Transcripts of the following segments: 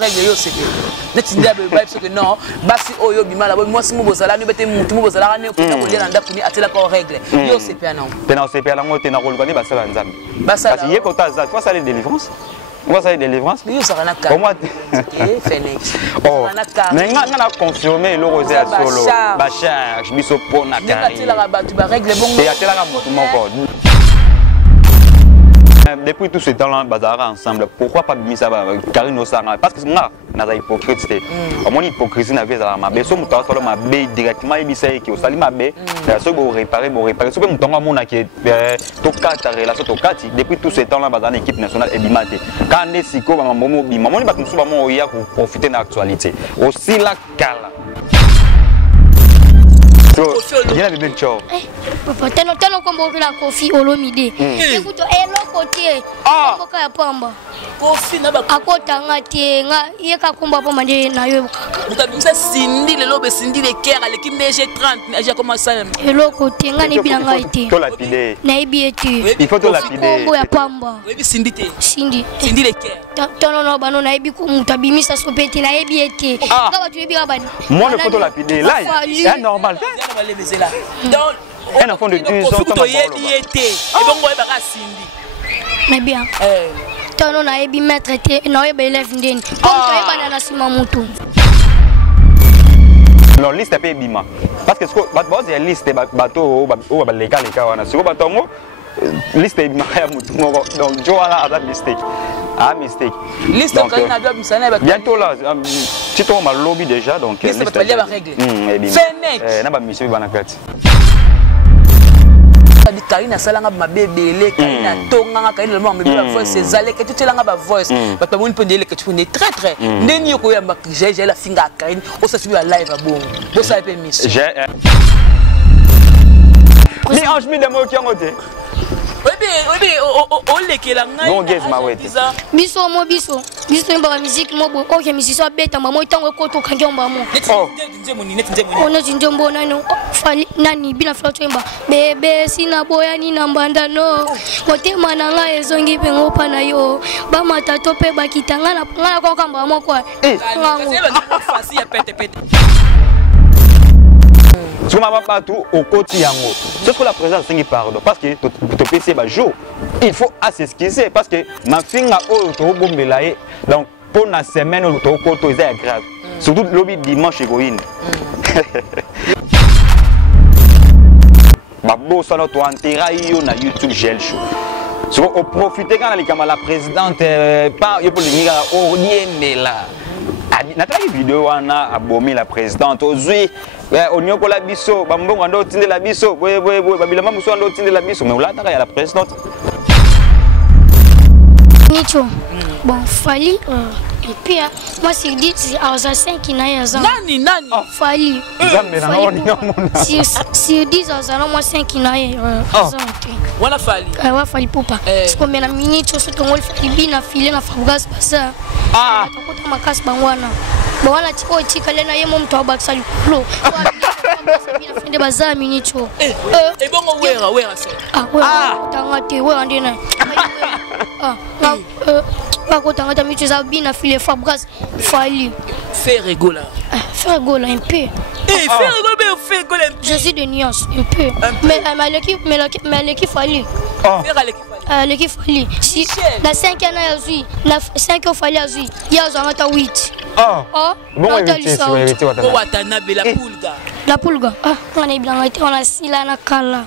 règle yo c'est que net ndia be vibe que non basi oyo bimala bo moi si mo bozala ni bete mutu mo bozala ne ko na ko lia ndap ni atela ko règle yo c'est pas non tena c'est pas la mo tena ko lukani basala nzambe parce que yeko ta za fois ça les délivrances on va ça les délivrances yo ça na ka moi Phoenix oh mais nga na confirmer le rosé à solo bachar biso pona kari atela ka batu ba règle bongo et atela ka mutu moko. Depuis tout ce temps-là, bazara ensemble. Pourquoi pas mis ça Karine Osanga? Parce que moi, naza hypocrite c'était. Mon hypocrisie n'avait pas ma baie. So muta solo ma baie directement il disait que osali ma baie. So bo réparer. So be mutonga mona qui toka ta relation tokati. Depuis tout ce temps-là, bazara équipe nationale ebimate. Quand ne siko ba mamomo bima. Moni ba kumsuba mo oya pour profiter de l'actualité. Aussi la kala. Il y a des belles choses. Papa, tellement comme on la Kofi Olomide. Écoute, l'autre côté, on va pamba. Kofi na ba akota ngati nga yeka komba pa mande na yo kaka. Mutabimisa Cindy le lobe Cindy le cœur à l'équipe DG30 a commencé ça. L'autre côté nga ni bila ngaite. To lapider. Na ebiete. Il faut to lapider. Kombo ya pamba. Oui Cindy te. Cindy. Cindy le cœur. Tono no bano na ebi ko mutabimisa sopete na ebiete. Nga ba tu ebi abani. Moi le photo lapider là. C'est normal. Donc un enfant de 10 ans comme et bon ouais ba Cindy. Mais bien. Tono na ebi maître te na ebe élève ndeni. Comme to eba na sima mutu. Non liste pe bima. Parce que bato c'est liste bato o ba leka wana. Siko batongo liste bima ya mutu moko. Donc jo ala ada mistake. Ah mistake. Liste quand na doit misana ba. Bientôt là tu tombes à lobby déjà donc liste ba lier ba règle. Fenech. Na ba monsieur bana kati. Karine salanga ma bébé Karine tonga Karine le moment me voice c'est allé que tu telanga ba voice ba pa moni pendele que tu connais très très ndeni ko ya ma j'ai la finga Karine on se suit à live à bon bo ça peut miss j'ai mais ange mi de mo ki ngote oui on lekela ngai non guess ma wete biso mba musique mo bo OK musicien beta mamo tango ko to kanjomba mo on a jinjombo nano fali nani bina floto mba bebe sina boya ni nambanda no motema na nga ezongi pengo pa na yo ba matato pe bakitanga na ngana ko kamba mo kwa ngango fasi ya pete tu m'as pas tout au côté yango. Sauf que la présence c'est pardon parce que te PC ba jour. Il faut s'excuser parce que ma finga o to bombelaye donc pour la semaine au to ko to est grave. Surtout lobby dimanche héroïne. Ba bo sala to antera yo na YouTube gel show. So au profiter quand la présidente pas yo pour linga oriemela. Nathalie vidéo wana abomi la présidente ozui onyoko la biso bambongo ndo tinde la biso boye babila mamuso ndo tinde la biso mais olata ya la présidente Nicho bon fali et puis moi c'est dit à 5 na ya za nani fali zambe na ngoni ngomona si 10 ans moi 5 na ya za wala fali wa fali popa siko mena minicho soto ngol fali bina file na fabugas basa takota makasi bangwana bwana chiko chikale na yemo mtu abakisa lo bina finde baza minicho bongo wera se tangate wera ndena Pako tangata mitu za bina file fabugas fali faire rigola un peu faire rigoler je suis de nuance un peu mais l'équipe fali faire l'équipe fali si la 5 ans azui la 5 ans fali azui ya zangata 8 bon vérité watana bela pulga la pulga on est bien on a sila na kala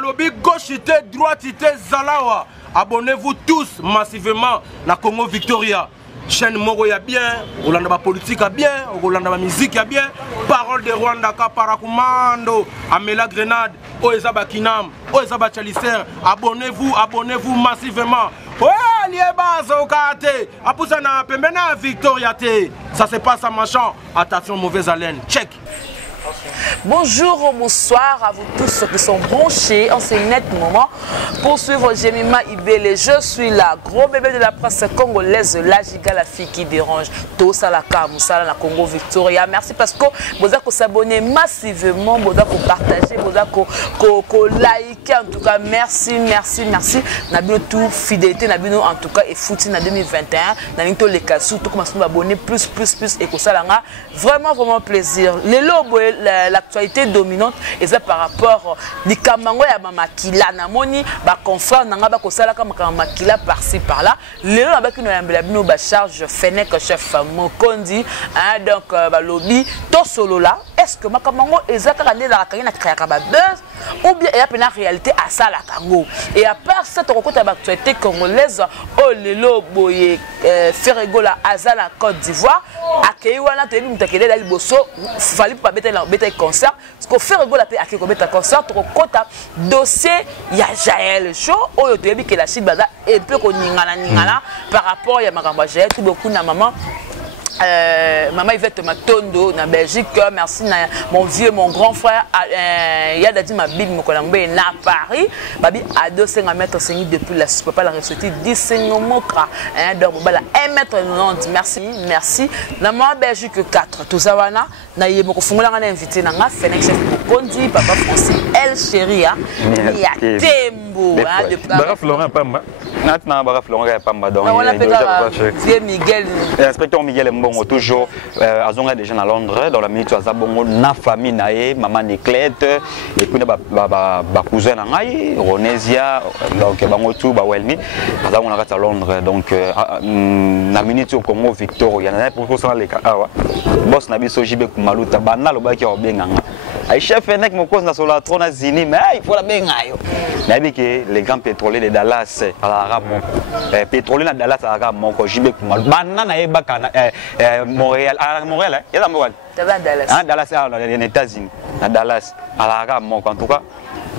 Lobby gauche droite Zalawa. Abonnez-vous tous massivement na Congo Victoria. Chaîne Moro ya bien, Rolanda ba politique a bien, Rolanda ba musique a bien, parole de Rwanda ka parakumando, Amela Grenade, Oezaba Kinam, Oezaba Chalicer. Abonnez-vous massivement. Ouais, lieba zokate. Apusa na pembena Victoria te. Ça se passe à machin. Attention mauvaise haleine. Check. Bonjour, bonsoir à vous tous ceux qui sont branchés en ce net moment pour suivre Jemima Ibele. Je suis la gros bébé de la presse congolaise, la giga, la fille qui dérange. Tout ça, la Kamoussala, la Congo Victoria. Merci parce que vous avez s'abonner massivement, vous avez partager, vous avez liker. En tout cas, merci. Nabino tout fidélité, Nabino en tout cas et foutu en 2021. Nabino les cassous, tout comme à abonner plus et que ça là, vraiment plaisir. L'actualité dominante et ça par rapport ni kamango ya mamakila na moni ba confrère nanga ba kosala kama mamakila par-ci par-là. Les là ba ki no yambela bino ba charge Fenech chef Mokondi donc ba lobby to solo là. Est-ce que makamango ezaka kande la kanya na créer ka ba buzz ou bien il y a une réalité à ça la Congo. Et à part cette rencontre d'actualité congolaise au lelo boye Ferrego la Azala Côte d'Ivoire accueilli wana te mutakele la liboso fallait pas bête concert parce que Ferrego la pe accueilli bête concert to kota dossier ya Jaël Show oyo to yebi que la Chine baza un peu ko ningala par rapport ya makamba Jaël tout beaucoup na maman Maman Yvette Matondo na Belgique, merci na mon vieux, mon grand frère Yadadi ma big Mokolangbe na Paris, babi ado 5 mètres depuis la papa la ressorti 10 mokra donc bala 1m90 merci na moi Belgique 4 tout ça wana na yemo ko fungola ngana invité na nga Fenech chef Mokondi papa français El Chéria ya tembo de Bara Florent Pamba maintenant Bara Florent Pamba donc Miguel inspecteur Miguel Mbongo toujours azonga déjà à Londres dans la minute à Zabongo na famille nae maman Niclette et puis ba cousin na ngai Ronesia donc bango tout ba welmi azonga na à Londres donc na minute au Congo Victoria na pour ça les awa boss na biso jibe kumaluta bana lobaki obenganga ay chef Fenech Mokondi na sola trona zini mais il faut la bengayo na bi que les grands pétroliers de Dallas ala pétrolier na Dallas ala moko jibe kumaluta bana na ebaka Montréal, il y a Dallas. Dallas, les États-Unis, à Dallas, à la rame, en tout cas.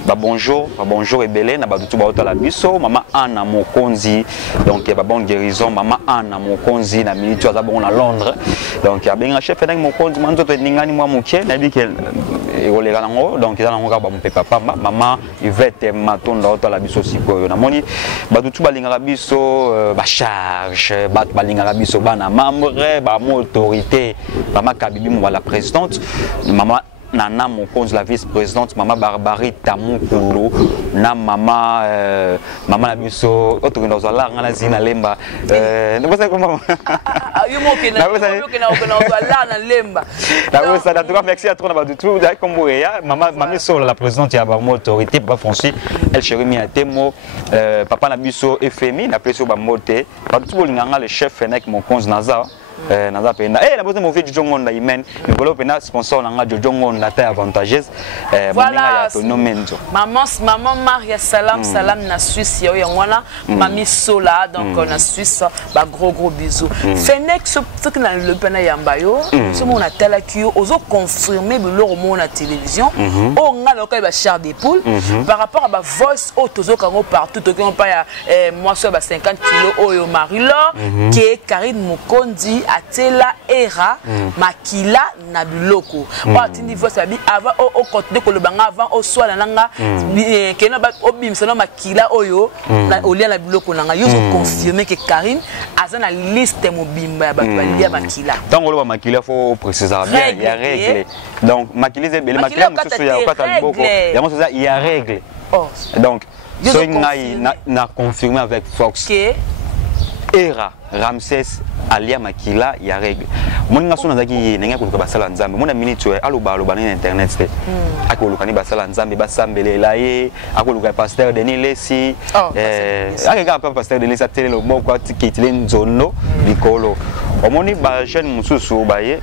Bonjour et belé, na tout ba la biso, maman Anna Mokonzi, donc il y a bonne guérison, maman Anna Mokonzi na minute à bon à Londres, donc il y a bien un chef Fenech Mokonzi, manzo to ningani moi muke, na dit que et donc il y a un gars mon papa, maman Yvette Matondo à la biso siko, na moni ba tout ba linga biso ba charge, ba linga biso ba na membre, ba autorité, maman Kabibi mo la présidente, maman Nana Mokonzi la vice-présidente, maman Barbarie Tamukulu, na maman maman la biso, autre que nous allons la zina lemba. Ne sais comment. Merci à toi de tout. Comme maman sur la présidente, il y a une autorité, papa François, elle chérie mi a temo, papa la biso FMI, la pression ba moté, pas tout le chef Fenech Mokonzi Naza. Naza pena la bosse mo fait Jojongon na imen le pena sponsor na Jojongon na taille avantageuse voilà maman Maria salam na Suisse yo ngwana mami Sola donc na Suisse ba gros bisous Fenech ce que na le pena yamba yo ce mon a tala ki ozo confirmer le mon na télévision o ngalo ka ba char des poules par rapport à ba voice autozo kango partout to kan pa ya moi sur ba 50 kg oyo Marilo qui est Karine Mokondi atela era makila na biloko ba tindi voice abi avant au côté ko le banga avant au soir nanga kena ba obimisa na makila oyo na olia na biloko nanga yo confirmer que Karine azana liste mobimba ba balia makila tant on makila faut préciser bien il y a règle donc makila c'est belle makila mususu ya kwata liboko ya mususu il y a règle donc so na confirmer avec Fox era Ramsès alia makila ya règle moninga sona zaki nenga kuluka basala nzambe mona minute aloba na internet te akoluka ni basala nzambe basambelela ye akoluka pasteur Denis Lesi akeka pasteur Denis Lesi tele loboko atikitile nzono likolo omoni ba jeune mususu baye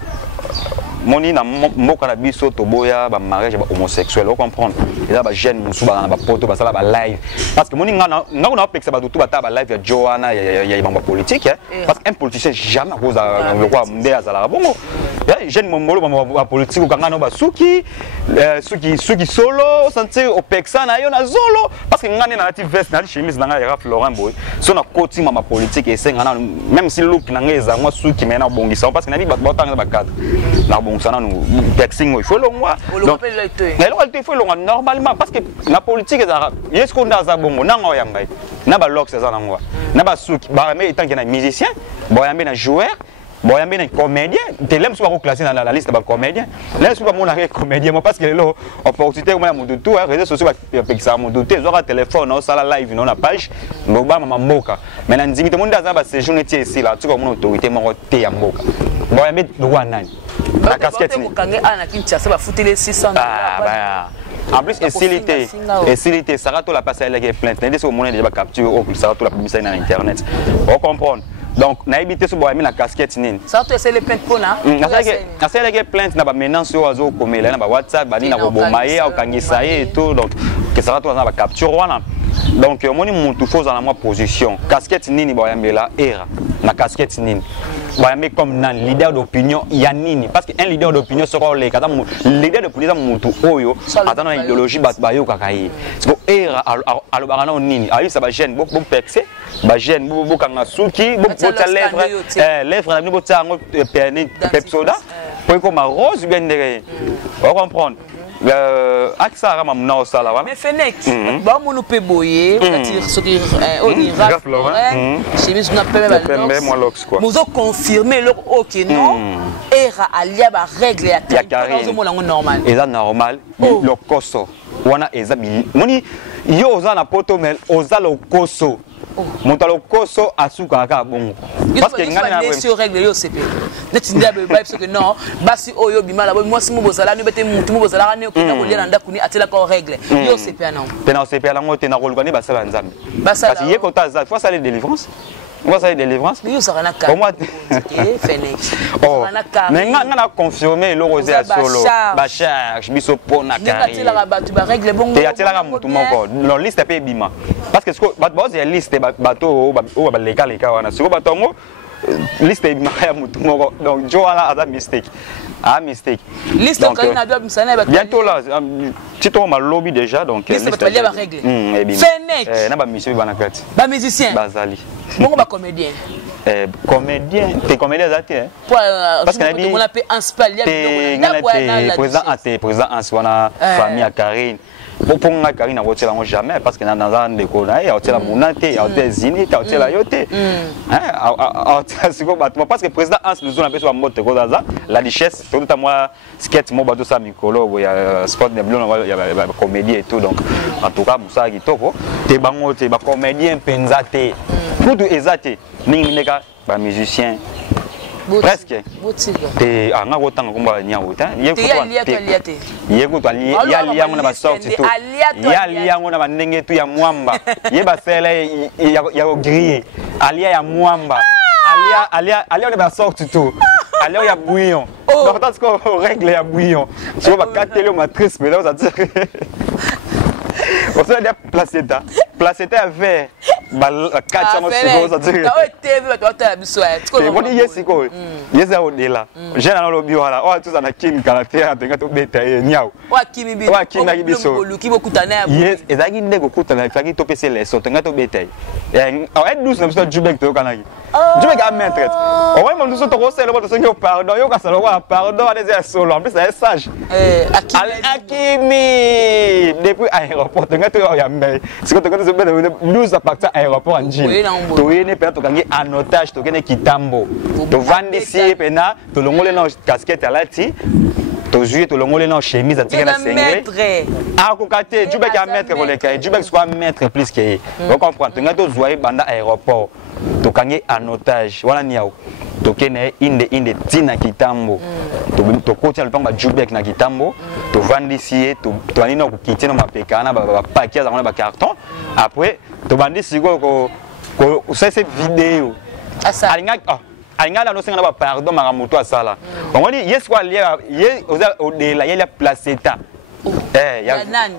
moni na mboka na biso toboya ba mariage ba homosexuel on comprendre et là ba jeune musu ba na ba poto ba sala ba live parce que moni nga na peksa ba tout ba ta ba live ya Joanna ya ba politique parce qu'un politicien jamais cause le roi mde azala bongo jeune mombolo ba politique kanga no ba suki solo santé au pexa na yo na zolo parce que ngane na ti veste na chemise na nga Florent Boy so na koti ma politique et senga même si look na ngeza moi suki mena bongisa parce que na bi ba tanga ba cadre na bongisa na no pexing il faut longwa donc il faut longwa normalement parce que la politique est-ce qu'on a za bongo na nga yanga na ba lox za na ngwa na ba suki ba mais étant que na musicien bo yambe na joueur bon, il y a un comédien, tu l'aimes souvent classer dans la liste des comédiens. Là, souvent, mon arrêt comédien, parce que là, opportunité, moi, mon tout, les réseaux sociaux, ça, mon tout, ils ont un téléphone, on a la live, on a page, on a un moka. Mais dans le monde, dans un séjour, ici, là, tu vois, mon autorité, mon côté, un moka. Bon, il y a un droit, la casquette. En plus, et ça va tout la passer avec les plaintes. C'est au moment où capture, ça va tout la publicité dans Internet. On comprend. Donc, on a évité ce bois la casquette. Ça va essayer les plaintes pour là. On a les plaintes, on a maintenant sur WhatsApp, on a et tout. Donc, ça va tout la capture. Donc, on a une chose dans la position. Casquette nini boyambela era. La casquette nini. Boyambe comme un leader d'opinion yanini. Parce qu'un leader d'opinion sera le leader d'opinion mutu oyo. Attends l'idéologie bayo kakayi. C'est que era alo barana nini. Ayi ça va gêne beaucoup pexé. Ba gêne beaucoup kanga suki beaucoup lèvres lèvres la beaucoup tango pepsoda. Pour comme rose bien derrière. On comprend. Aksa rama mna osala wana. Mais Fenex, ba monu pe boyer, c'est-à-dire ce qui on Florent, chemise na pembe moi lox quoi. Nous confirmer leur OK non. Era alia ba règle ya carré. Normal. Et ça normal. Le koso. Wana eza bi. Moni yo oza na poto mel oza lo koso. Montalo koso asuka ka bongo. Parce que ngana na sur règle yo CP. Neti ndia be parce que non, basi oyo bimala moi si mo bozala ni bete mutu mo bozala ni okina ko lia ndako ni atela ko règle. Yo CP non. Tena CP la ngo tena ko lukani basala nzambe. Parce que yeko taza fois ça les délivrance. Moi ça les délivrance. Yo ça na ka. Au moins Phoenix. Oh. Mais ngana confirmer le rosé à solo. Bachar, biso pona carré. Neti la batu ba règle bongo. Te atela ka mutu moko. Non liste pe bima. Parce que bato ya liste bato o ba leka wana. Siko batongo liste bima ya mutu moko. Donc jo ala ada mistake. Ah mistake. Liste quand il a doit msana ba. Bientôt là, tito ma lobby déjà donc liste ba ba règle. Fenech. Na ba monsieur bana kati. Ba musicien. Bazali. Bongo ba comédien. Comédien, t'es comédien zati hein. Parce que on appelle un spalier présent en soi famille à Karine. Pour nga Karine na wotela ngo jamais parce que na dans ndeko na ya wotela munate ya wotela zini ta wotela yote. Hein siko bato parce que président Hans nous on appelle sur moto ko za la richesse tout à moi sketch mo bato sa mikolo ya sport de blond ya comédie et tout donc en tout cas musa kitoko te bango te ba comédien penzate. Kudu ezate mingi neka ba musicien presque te anga kotanga komba nyawo ta yeko to ya liango na ba sorti to ya liango na bandenge tu ya mwamba ye ba sele ya griller alia ya mwamba alia na ba sorti to alia ya bouillon donc parce qu'on règle ya bouillon tu vas catele matrice mais là ça dire on se dit placenta vert la catch en ce ça dire ah TV tu vas ta biso tu connais yesiko yesa odela jeune na lobi wala o tout ça na kin caractère tenga to beta nyao wa kimi biso luki bokutana ya yes ezaki ndeko kutana faki to pese leso tenga to beta a douce na biso jubek to kanaki jubek a maître o wa mo so to ko selo to sengo pardon yo ka selo wa pardon des solo en plus c'est sage Akimi depuis aéroport tenga to ya mbé c'est que tenga to beta nous à partir aéroport en Chine to yene pe to kangi en otage to kene kitambo to vandi si pena to longole na casquette alati to jouer to longole na chemise atika na sengre a ko kate jubek a mettre ko le kay jubek soit mettre plus que on comprend tenga to zoyer banda aéroport to kangi en otage wala niao to kene inde tina kitambo to kotia le pamba jubek na kitambo to vandi si to anina ko kitena mapekana ba paquet za ba carton après to bandi si ko cette vidéo alinga la nosenga ba pardon mara moto asala on dit yes quoi lia ye oza odela ye la placenta ya nani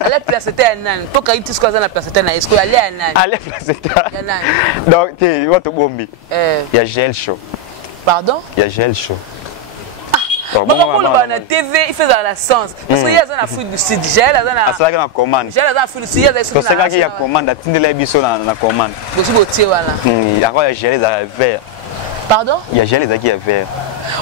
ala placenta ya nani to ka itis kwa za na placenta na esko ala nani ala placenta donc te wato bombi ya gel chaud Pardon? Il y a Gel Show. Makambo na TV il fait dans la sens parce qu'il y a dans Afrique du Sud Gel dans na ça na commande Gel dans Afrique du Sud il y a des choses na ya commande atindela biso na commande bosi botie wana il y a Gel za vert. Pardon? Il y a Gel qui est vert.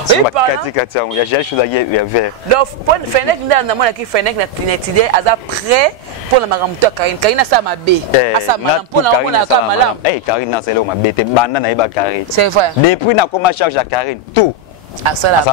Oui, pardon. Il y a Gel chose qui est vert. Donc pour Fennec na mona ki Fennec na tinetide aza prêt pour la maramuto Karine ça ma bé asa malam pour la mona ka malam Karine na c'est là ma bé te banda na iba Karine. C'est vrai. Depuis na comment charge à Karine tout. Ah ça là.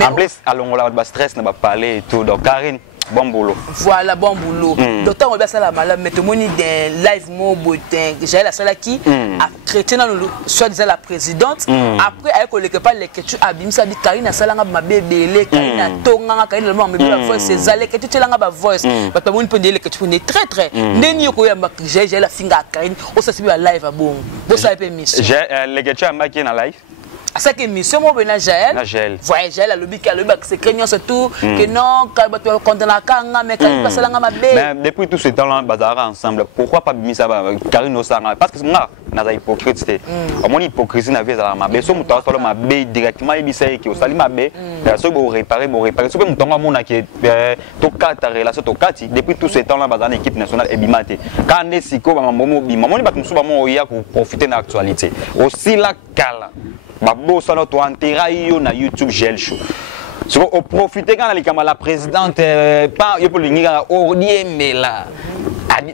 En plus allons la stress na ba parler et tout donc Karine bon boulot. Voilà, bon boulot. D'autant on va ça la malade, mais tout le monde est live mobile. J'ai la salle qui a chrétien dans le soit disant la présidente. Après, avec le que parle que tu abîmes ça dit Karine Salanga ma bébé, Karine Tonga, Karine le moment mais la voix c'est Zalé que tu te langa ba voice. Parce que mon pendele que tu connais très. Neni ko ya j'ai la finga Karine, on ça c'est live à bon. Bon ça peut miss. J'ai les que tu as marqué dans live. Ça que mission moi ben Jaël. Voyez Jaël le lobby c'est craignant surtout que non quand tu contre la kanga mais quand passe la ma bé. Mais depuis tout ce temps là bazar ensemble pourquoi pas mis ça Karine Osanga parce que moi na hypocrite c'était mon hypocrisie na vie za ma bé so muto solo ma bé directement ibisa qui osali ma bé so bo réparer so muto ngomona qui to kata relation to kati depuis tout ce temps là bazar équipe nationale ebimate quand ne siko ba mamomo bima moni batumsu ba mo ya ko profiter na actualité aussi la kala Babo sano to antera yo na YouTube Gel Show. So au profiter quand la présidente pas yo pour linga odiemela.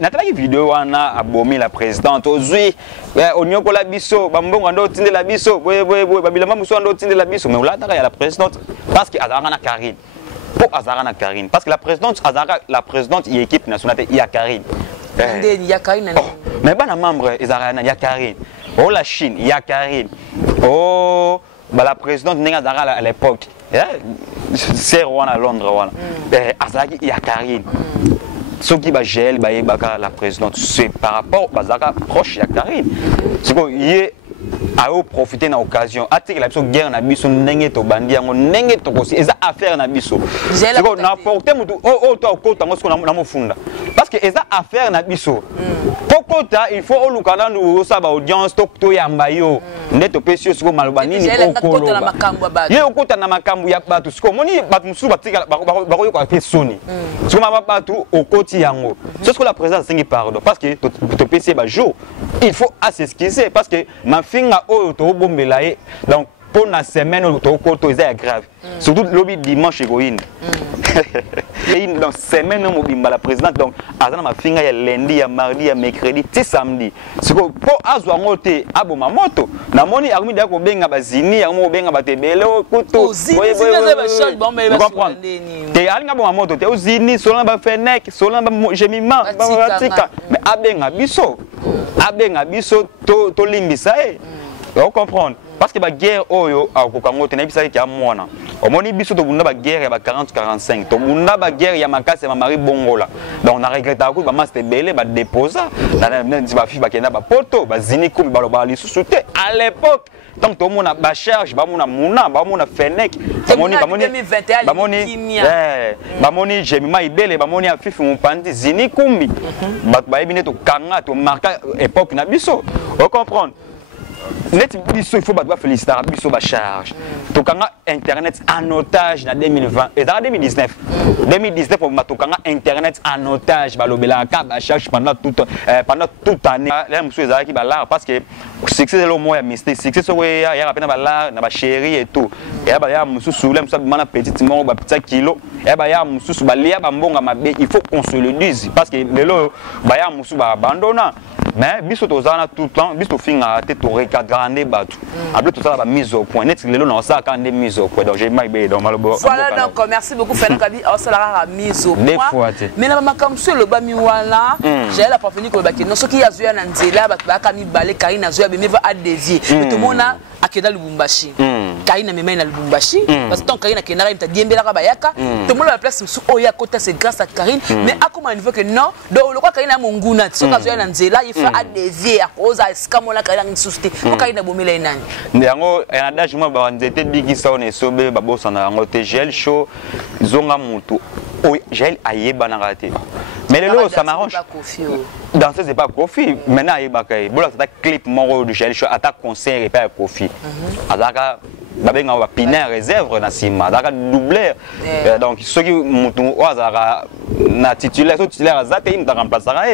Natala ki vidéo wana abomi la présidente ozui onyoko la biso bambongo ndo tinde la biso boye babila muso ndo tinde la biso mais on l'a la présidente parce que azara na Karine. Pour azara na Karine parce que la présidente y équipe nationale il y a Karine. Il y a Karine. Mais bana membre ezara na ya Karine. Oh la Chine, il y a Karine. Oh, bah la présidente Nenga Zara à l'époque. C'est Rouen à Londres. Azaki, il y a Karine. Ce qui va gérer la présidente, c'est par rapport à Zara proche, il y a Karine. C'est quoi, il est à profiter de l'occasion. Atik la guerre na biso nenge to bandi yango nenge to kosi eza affaire na biso. C'est quoi n'importe mutu to kota ngo na mofunda. Parce que eza affaire na biso. Pokota il faut olukana nous sa ba audience to yamba yo. Ndeto pesio siko maloba nini okolo. Ye okota na makambu ya batu siko moni batu musu batika bako yo kwa pesoni. Siko mama batu okoti yango. C'est ce que la présidente sengi pardon parce que to pesio ba jour il faut s'excuser parce que ma finga oyo to bombela ye donc pour la semaine to koto est grave surtout lobby dimanche egoine donc semaine mo bimba la présidente donc azana ma finga ya lundi ya mardi ya mercredi ti samedi c'est pour azwa ngote aboma moto na moni armi da ko benga bazini ya mo benga batebele kuto te alinga boma moto te uzini sola ba Fennec sola ba jemima ba tika mais abenga biso to limbisa on comprendre parce que la guerre oyo a kokango te na bisa ki amona omoni biso to bunda ba guerre ba 40-45 to bunda ba guerre ya makase ma mari bongola donc on a regretté ko ba master belé ba déposa na même ba fi ba kenda ba poto ba zini ko ba loba li susute à l'époque donc to mona ba charge ba mona Fennec ba moni jemima ibele ba moni afifi mupandi zini kumbi ba ebine to kanga to marka époque na biso on comprendre net biso il faut ba féliciter biso ba charge to kanga internet en otage na 2020 et dans 2019 on ma to kanga internet en otage ba lobela ka ba charge pendant toute année là monsieur ezala ki ba là parce que succès le moya mystique succès so ya rapena ba là na ba chérie et tout et ba ya mususu là musa bana petite mo ba petit kilo et ba ya mususu ba lia ba mbonga mabe il faut qu'on se le dise parce que lelo ba ya mususu ba abandonna mais biso tozana tout le temps biso finga te to recadrer batu après tout ça la mise au point net lelo na ça quand des mise au point donc j'ai maïbe dans malobo voilà donc merci beaucoup Fennec Kabi on se la mise au point mais na makam sur le bami wana j'ai la parvenir ko ba non ce qui a zuya na nzela ba ka mi balé Karine zuya be va à dévier mais tout monde akeda Lubumbashi Karine me na Lubumbashi parce que tant Karine akena imta diembela ka bayaka tout monde la place sous oya kota c'est grâce à Karine mais à comment niveau que non donc le quoi Karine monguna so ka zuya na nzela il faut à dévier à cause à scamola Karine susté ko Karine bomela nani ndango en adage moi ba nzete bigisa on esobe ba bossa na ngo te Gel Show zonga mutu o Gel ayeba na raté Mais les lots, ça m'arrange. Danser, c'est pas Kofi. Maintenant, il y a un clip de Joël Show, attaque concert et pas Kofi. Azaka, babenga piner réserve na sima, azaka doubler. Donc ceux qui mutu azaka na titulaire azate il me remplacera.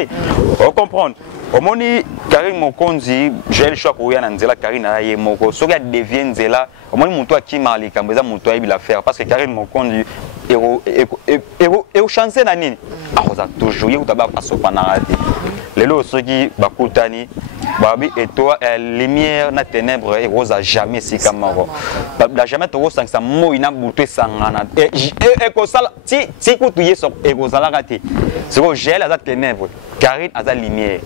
On comprendre. Au moni Karine Mokonzi, Joël Show ko ya na nzela Karine na ye moko. Ceux qui deviennent nzela, au moni mutu akima likambo mutu ayi la faire parce que Karine Mokonzi et chancer na nini akoza toujours ye utaba pasopa na rate lelo soki bakutani babi et toi lumière na ténèbres et rose jamais si kamaro la jamais to sangisa mo ina butu sangana et ko sala ti kutu yeso e ko sala rate c'est que gel à ténèbres Karine à lumière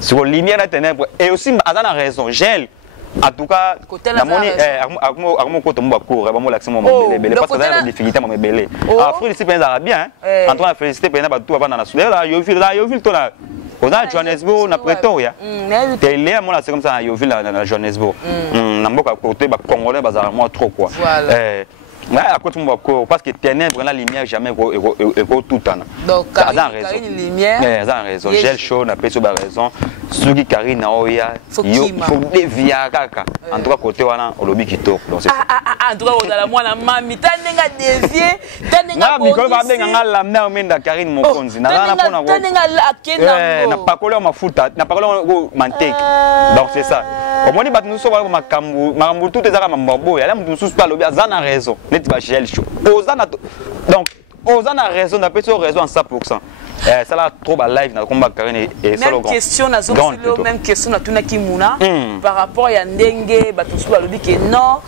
c'est que lumière na ténèbres et aussi à la raison gel. En tout cas, la monnaie à mon côté, mon cours, à mon l'accent, mon bébé, parce que là, la difficulté, mon bébé. Après, les citoyens arabiens, en train de féliciter, pendant tout avant dans la soirée, là, il y a eu le temps là. On a Johannesburg, on a Pretoria. T'es là, moi, là, c'est comme ça, il y a eu la Johannesburg. On a beaucoup à côté, Congolais, bazar, moi, trop quoi. Ouais, à côté de mon corps, parce que ténèbres, la lumière jamais tout le temps. Donc, Karine, lumière. Ça a raison. J'ai le chaud, on a pas raison. Ceux qui Karine, il faut dévier. En tout cas, côté, on a le lobby qui tourne. En tout cas, on a la moine, mamie, t'as dévié, t'as la mère de Karine Mokonzi. N'a pas collé ma foot, n'a pas collé mantek. Donc, c'est ça. Au moins, nous sommes ma camou, ma tout est à ma mambo, et là, nous sommes pas le bien, ça a raison. Donc, Ozan a raison, on a peut-être raison en 100%. Ça l'a trop à live dans le combat Karine et ça même question, même question, Kimuna par rapport à Ndenge, Batusou a dit que non,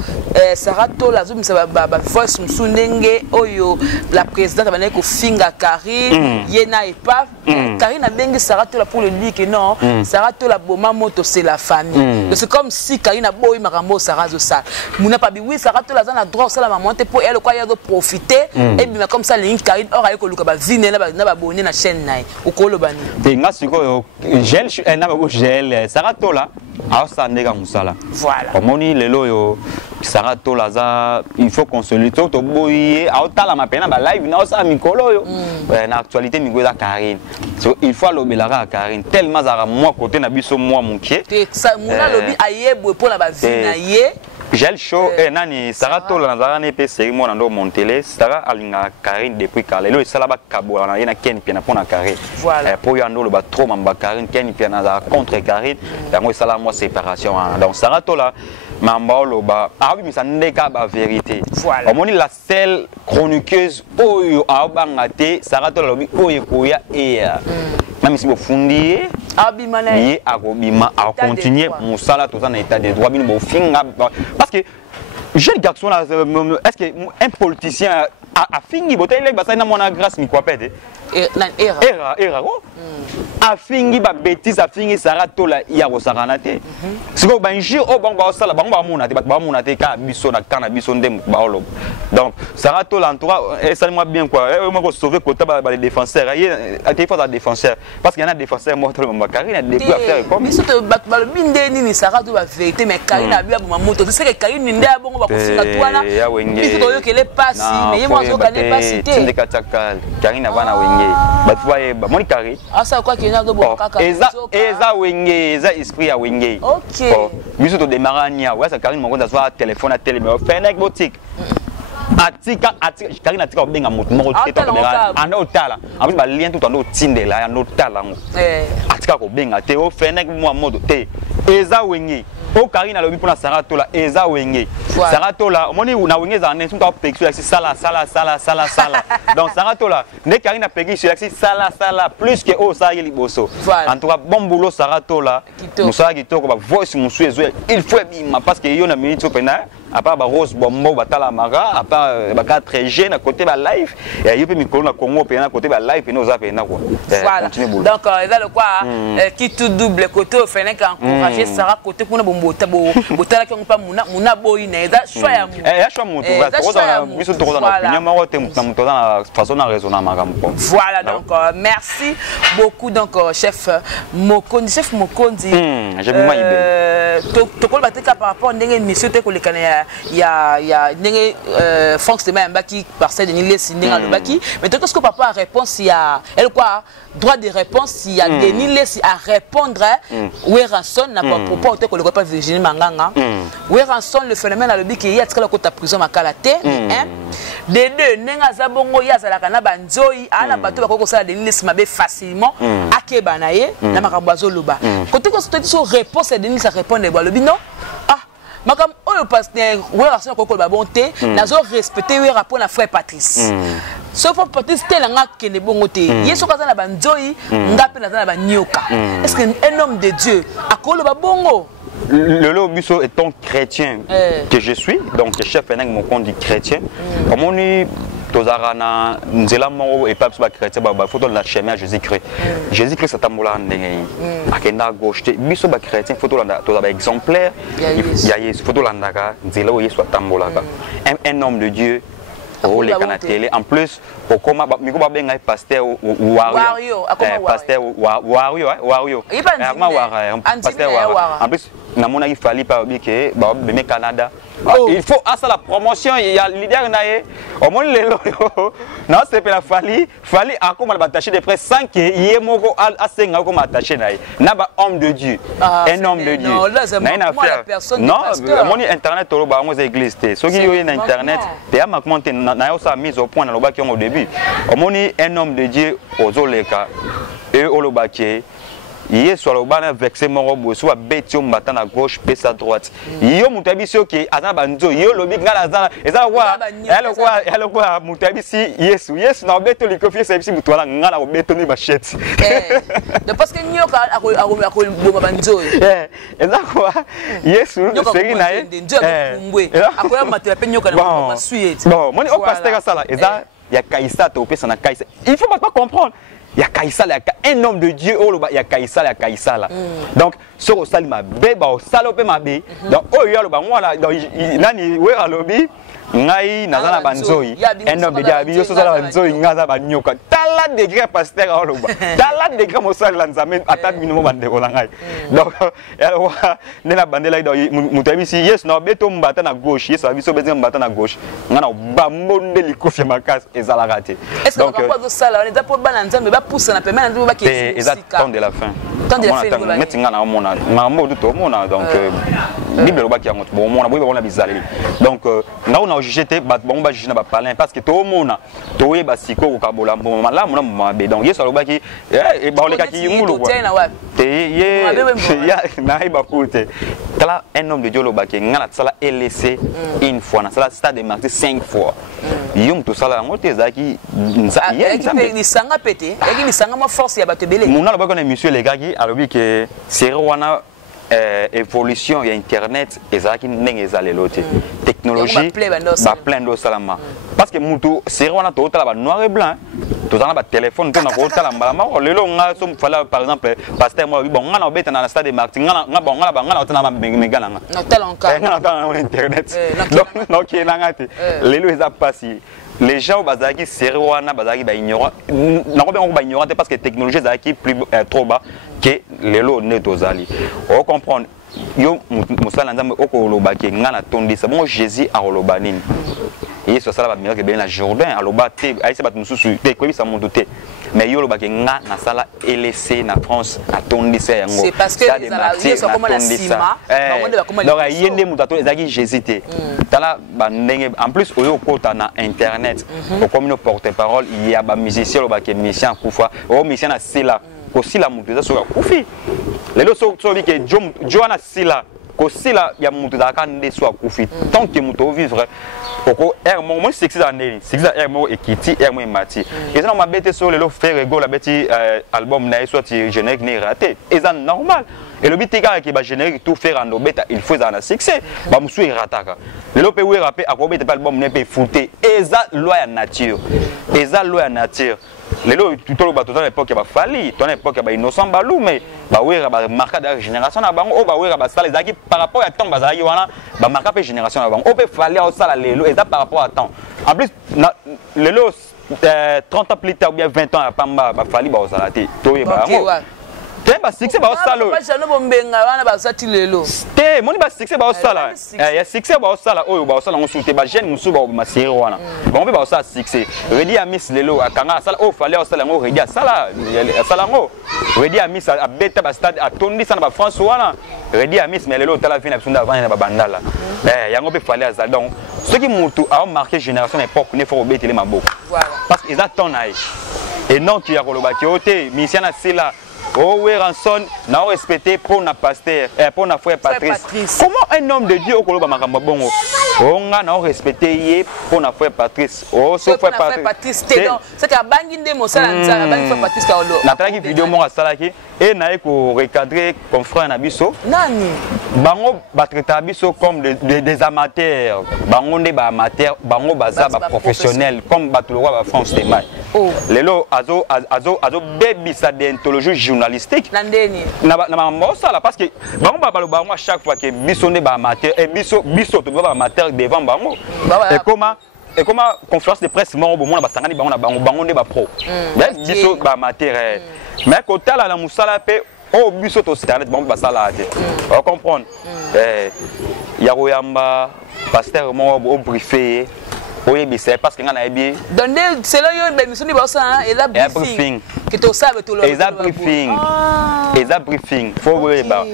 Sarah Tola, ça va voice Msunenge, Oyo, la présidente a dit que Finga Karine, Yena et pas. Karine a Ndenge, Sarah Tola pour le dire que non, Sarah Tola Boma Moto, c'est la famille. C'est comme si Karine a beau, il m'a ramené Sarah Zosa. Mouna pas oui, Sarah Tola a droit, ça la maman, pour elle, quoi, il a profiter. Et bien, comme ça, les Karine, or, il y a Vine, n'a bonné, na chaîne, au Kolobani. T'es nga siko, gel, n'a pas gel, Sarah Tola, alors ça n'est pas Moussala. Voilà. Comme on dit, les loyaux, Sarah Tola, il faut qu'on se lutte, au boy, à Otala, ma peine, à live, non, ça, Mikolo, en actualité, Miguel Karine. Il faut l'obélara à Karine, tellement à moi, côté Nabiso, moi, mon pied. Ça, Mouna Lobi, aïe, pour la base, aïe. J'ai le show, nani, Sarah Tola, dans un épée, c'est moi, dans mon télé, Sarah Alinga Karine depuis Karine. Le Salaba Kabo, il y a Ken Piana pour la Karine. Voilà. Pour Yando, le trop mamba Karine, Ken Piana contre Karine, et moi, ça la moi séparation. Donc Sarah Tola, mamba loba, ah oui, mais ça n'est pas la vérité. Voilà. Au moins, la seule chroniqueuse, Oyo, Abangate, Sarah Tola, Oyo, Koya, et même si vous fundiez, lié à Robima, à continuer, mon salaire, tout ça, dans l'état des droits, parce que, jeune garçon, est-ce qu'un politicien a fini, il a mon grâce, mais quoi, peut-être? Era, a fini, bêtise, a fini, Sarah Tola, il y a Rosaranate. Si vous avez un jour, donc, Sarah Tola, en tout cas, moi bien quoi. Moi, je sauver côté les défenseurs. Il y a des fois des défenseurs. Parce qu'il y a des défenseurs, moi, Karine, il y a des coups à faire. Comme ça, le Sarah Tola, vérité, mais Karine a bien ma moto. Tu sais que Karine, il y a bon, on va continuer à toi. Il faut que les passes, mais moi, je ne pas citer. Karine a pas wengé. Bah, tu vois, mon Karine. Ah, ça, quoi qu'il y a de bon, Eza wengé, Eza esprit à wengé. Ok. Mais surtout des marania, ouais, ça Karine, mon compte, ça téléphone à télé, mais fait un boutique. Atika Karine atika obenga mutu moko te to kamera anda otala en plus ba lien tout ando tindela ando otala atika ko benga te o fenek mo modo te eza wengi o Karine alobi pona Sarah Tola eza wengi Sarah Tola moni na wengi za nne sunta pexu axi sala donc Sarah Tola ne Karine a pegi sur axi sala plus que o sa yeli boso en tout cas bon boulot Sarah Tola musala kitoko ba voice musu ezo il faut bima parce que yo na minute pena à part ba rose bombo batala mara à part ba très jeune à côté ba live et yo peut mi na Congo pena côté ba live et nous a pena quoi voilà donc il a le quoi qui tout double côté au fait encourager Sarah côté pour na bombota botala qui on pas muna boyina eza choix ya mu choix mu to biso to na opinion maro te mutu na façon na raisonner makambo voilà donc merci beaucoup donc chef Mokonzi j'aime moi to ko bateka par rapport ndenge mission te ko lekana Franck Stéma qui parcelle de Denis Sinenga le baki mais tout ce que papa a réponse il y a elle quoi droit de réponse il y a Denis Lessi à répondre Weranson n'a pas pour pas que le pas Virginie Manganga Weranson le phénomène à le biki il y a ce que la côte prison makalaté des deux nenga zabongo ya za la kana banzoi ana bato bakoko sala Denis Lessi mabe facilement akeba na ye na makambazo loba côté que c'est sur réponse Denis ça répondre le bino makam oyo pasteur Weranson ko ba bonté nazo respecter we rapport na frère Patrice sauf que Patrice tel nga kene bongo te yeso kaza na banzoi ngape na na banyoka est-ce qu'un homme de Dieu akolo ba bongo le Lobiso étant chrétien que je suis donc chef enang mon compte dit chrétien comme on est tozarana nzela mo et pas ba chrétien ba photo la chemin à Jésus-Christ Jésus-Christ ça tamola ndenge akenda gauche biso ba chrétien photo la to ba exemplaire il y a yes photo la ndaka nzela o yeso tamola un homme de Dieu au les canaux télé en plus au comment miko ba benga pasteur Wario pasteur Wario pasteur en plus na mona il fallait pas oublier que ba be Canada il faut à ça la promotion il y a leader naé au moins lelo non c'est pas la fallait à comment attacher de près 5 yé moko à senga comme attacher naé na ba homme de Dieu un homme de Dieu na une affaire non mon internet to ba mo église té so qui yo na internet té a monter na yo ça mise au point na lo ba ki au début au moins un homme de Dieu ozoleka et olobaki Yesu alobana vexé moko boso a betio mbata na gauche pesa droite yo mutabisi oki azana banzo yo lobi ngala azana eza kwa elo kwa mutabisi Yesu na beto likofie sebisi mutwala ngala obeto ni bachette parce que nyoka akol boma banzo eza kwa Yesu seri na akoya matela pe nyoka na masuye bon moni o pasteur sala eza ya kaisa to pesa na kaisa il faut pas comprendre. Il y a Kaïsa, un homme de Dieu, il y a Kaïsa, donc, sur le salut, ma bébé, au salopé, ma bébé, donc, oh, il y a le banc, là, donc, il y a le lobby, ngai nazana banzoi un homme de Dieu yo sala banzoi ngaza banyoka tala degré pasteur oloba tala degré mosala lanzame ata minimo bande olangai donc alors nena bandela do mutabisi yes na beto mbata na gauche yes abiso bezo mbata na gauche ngana ba monde likofi makasi ezala raté donc pas de sala on est pour bana nzambe ba pousse na pemena nzambe ba ki temps de la fin metinga na mona mambo tout mona donc bible loba ki yango bon mona boyeba on a bizali donc nga on a jugé te bat bon ba juger na ba parler parce que to mona to yeba siko ko kabola bon la mona mabe donc yeso loba ki e ba oleka ki ngulu quoi te ye ya na iba koute kala un homme de Dieu loba ki ngana tsala laissé une fois na sala stade de martyr 5 fois yum to sala ngote zaki ni sanga pété et ni sanga ma force ya bato belé mona loba ko na monsieur les gars qui alobi que c'est wana évolution il y a internet et ça qui n'est pas l'autre technologie va plein de salama parce que mutu c'est on a tout là noir et blanc tout ça là téléphone tout na ko tala mbala le long nga so fala par exemple pasteur moi bon nga na beta na stade de marketing nga bon nga na tana megana nga na talon ka nga na internet donc na ngati lelo eza passé les gens bazaki serwana bazaki ba ignorant na ko ba ignorant parce que technologie zaki plus trop bas que lelo netozali on comprendre yo musala nzambe okoloba ke ngana tondisa bon Jésus a oloba nini yesu sala ba miracle ben na Jourdain aloba te aise bat mususu te ko bisa monto te mais yo loba ke nga na sala LC na France a tondisa yango c'est parce que yesu comme na sima bangonde ba comme donc yende mutato ezaki Jésus te tala ba ndenge en plus oyo kota na internet au comme no porte-parole il y a ba musicien loba ke musicien kufa o musicien na sila ko sila mutu za so kufi lelo so bi ke Joana sila ko sila ya mutu da kan de so kufi tant que mutu vivre oko mo sexy andeli sexy mo ekiti mo mati eza na mabete so lelo faire ego la beti album na so ti générique ni raté eza normal et le bitika ki ba générique tout faire en beta il faut na succès ba musu rataka lelo pe we rapper akobeta album ne pe fouté eza loi ya nature lelo tutolo bato dans l'époque ya ba fali dans l'époque ya ba innocent balou mais ba wera ba marquer de génération na bango o ba wera ba sala ezaki par rapport à temps bazali wana ba marquer pe génération na bango o pe fali au sala lelo eza par rapport à temps en plus lelo 30 ans plus tard ou bien 20 ans à pamba ba fali ba osala te to yeba ngo te ba succès ba osala pas jamais bombenga wana ba sati lelo te moni ba succès ba osala ya succès ba osala oyo ba osala ngosu te ba jeune musu ba masiri wana ba ba osala succès redi a miss lelo akanga asala o fallait osala ngo redi asala ngo redi a miss a beta ba stade a tondi sana ba France wana redi a miss mais lelo tala vina bisunda avant na ba bandala yango be fallait azala donc ce qui mutu a marqué génération époque ne faut obéter les maboko voilà parce qu'ils attendent et non qui a kolobaki ote misiana sela oh oui ranson n'a respecté pour na pasteur pour na frère Patrice comment un homme de Dieu okoloba makambo bongo onga n'a respecté yé pour na frère Patrice oh so frère Patrice c'est que bangi nde mosala nzala bangi frère Patrice ka olo na talaki vidéo mo salaki et na ko recadrer confrère na biso nani bango batreta biso comme des amateurs bango nde ba amateurs bango baza ba professionnels comme batulwa ba France de mai lelo azo baby sa déontologie journalistique na mambo ça là parce que bango ba moi chaque fois que biso nde ba amateur et biso to ba amateur devant bango et comment conférence de presse mo bo mona ba sangani bango nde ba pro biso ba amateur mais kotala na musala pe oh biso to internet bango ba sala te on comprendre ya royamba pasteur mo au briefé oui c'est parce que ngana ebi donc c'est là yo ben misuni ba ça et la briefing que to sabe to le et briefing faut voir ba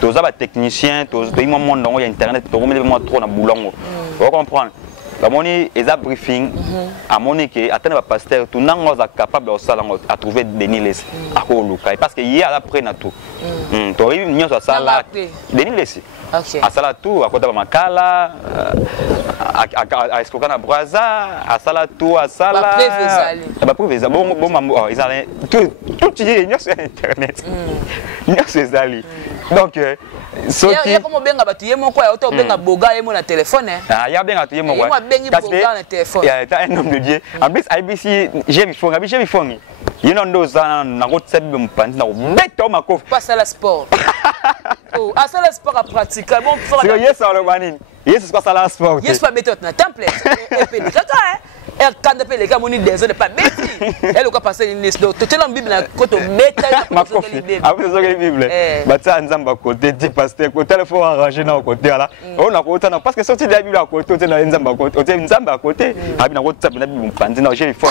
to za ba technicien to mo monde ngo internet to ko mo trop na boulongo on comprendre la moni eza briefing a moni que atteindre pasteur tout nango za capable au sala à trouver Denis Lesi à ko luka parce que hier après na tout to yi nyo sa sala Denis Lesi OK a sala tout à côté ba makala a escoca na braza a sala tout a sala ba preuve bon mambo ils allaient tout yi nyo sur internet nyo ezali donc so qui ya comme benga batu yemo ko ya auto benga boga yemo na téléphone ah ya benga tu yemo ko bengi boga na téléphone ya un homme de Dieu en plus IBC j'ai vu yino ndo zana na ko tsebi mpanzi na ko beto makofi pas à la sport oh à ça la sport à pratiquer bon c'est yes on le banine yes c'est pas la sport yes pas beto na temple et puis kaka elle quand appelle les gars moni des pas bêti elle ko passer une liste to tela bible na ko to beta ma kofi après ça que bible bata nzamba côté dit pasteur côté il faut arranger na côté là on a côté na parce que sorti de la bible à côté na nzamba côté nzamba à côté abi na ko tsabi na bible mpanzi na j'ai fond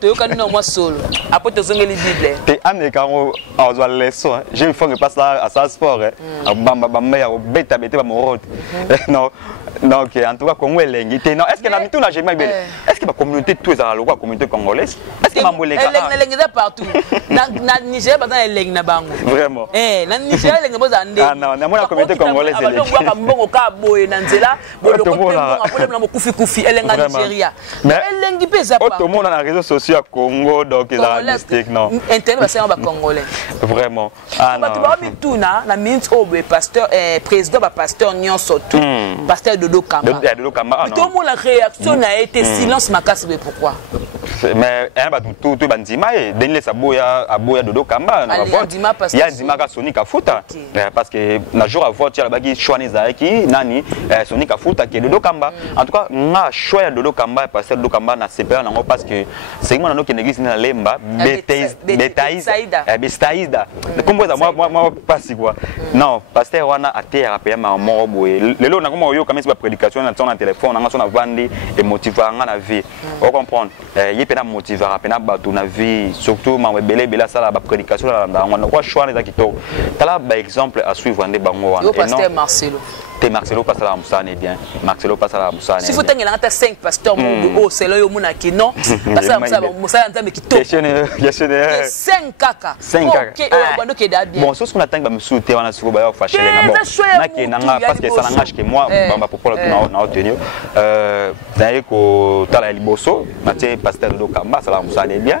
to kan no moi solo après to zongeli bible te ameka ngo azwa leçon j'ai fond que passe à ça sport bamba bamba ya beta beta ba morot non donc en tout cas Congo elengi te non est-ce que na mitu na j'ai bien est-ce que la communauté tout ça la communauté congolaise est-ce que mamboleka elle est partout na Niger ba na elengi na bango vraiment na Niger elengi boza ndé ah non na moi la communauté congolaise elle est ba mbongo ka boye na nzela bolo ko problème na kufi elenga Nigeria elengi pesa pas tout le monde na réseaux sociaux à Congo donc ils ont mystique non internet ba c'est ba congolais vraiment ah non ba mituna na minute obe pasteur président ba pasteur nyonso tout pasteur Dodo Kamba tout le monde la réaction a été silence makasi mais pourquoi mais un ba tout bandima et Denis Saboya aboya Dodo Kamba na vote il y a Ndima ka Sonic Afuta parce que na jour à vote ya baki choix ezaki nani Sonic Afuta qui Dodo Kamba en tout cas na choix ya Dodo Kamba parce que Dodo Kamba na CPR nango parce que c'est moi na église na Lemba Betaïda comme ça moi pas quoi non pasteur wana a terre pa ma mort boye lelo na comme yo kamisi ba prédication na ton téléphone na son vandi et motiver na vie on comprendre y pena motiver pena batu na vie surtout ma belé bela sala ba prédication na on quoi choix les akito tala ba exemple à suivre ndé bango wana et non pasteur Marcelo Marcelo passe la Moussane bien Marcelo passe la Moussane si vous tenez là 5 pasteurs oh c'est là yo mona ki non parce que Moussane nzambe ki to 5 kaka 5 kaka OK bando ke da bien bon ce qu'on attend ba msouté wana suko ba yo fâcher na bon na ke nanga parce que ça n'engage que moi ba popola na obtenir d'ailleurs ko tala liboso na tie pasteur do Kamba ça la Moussane bien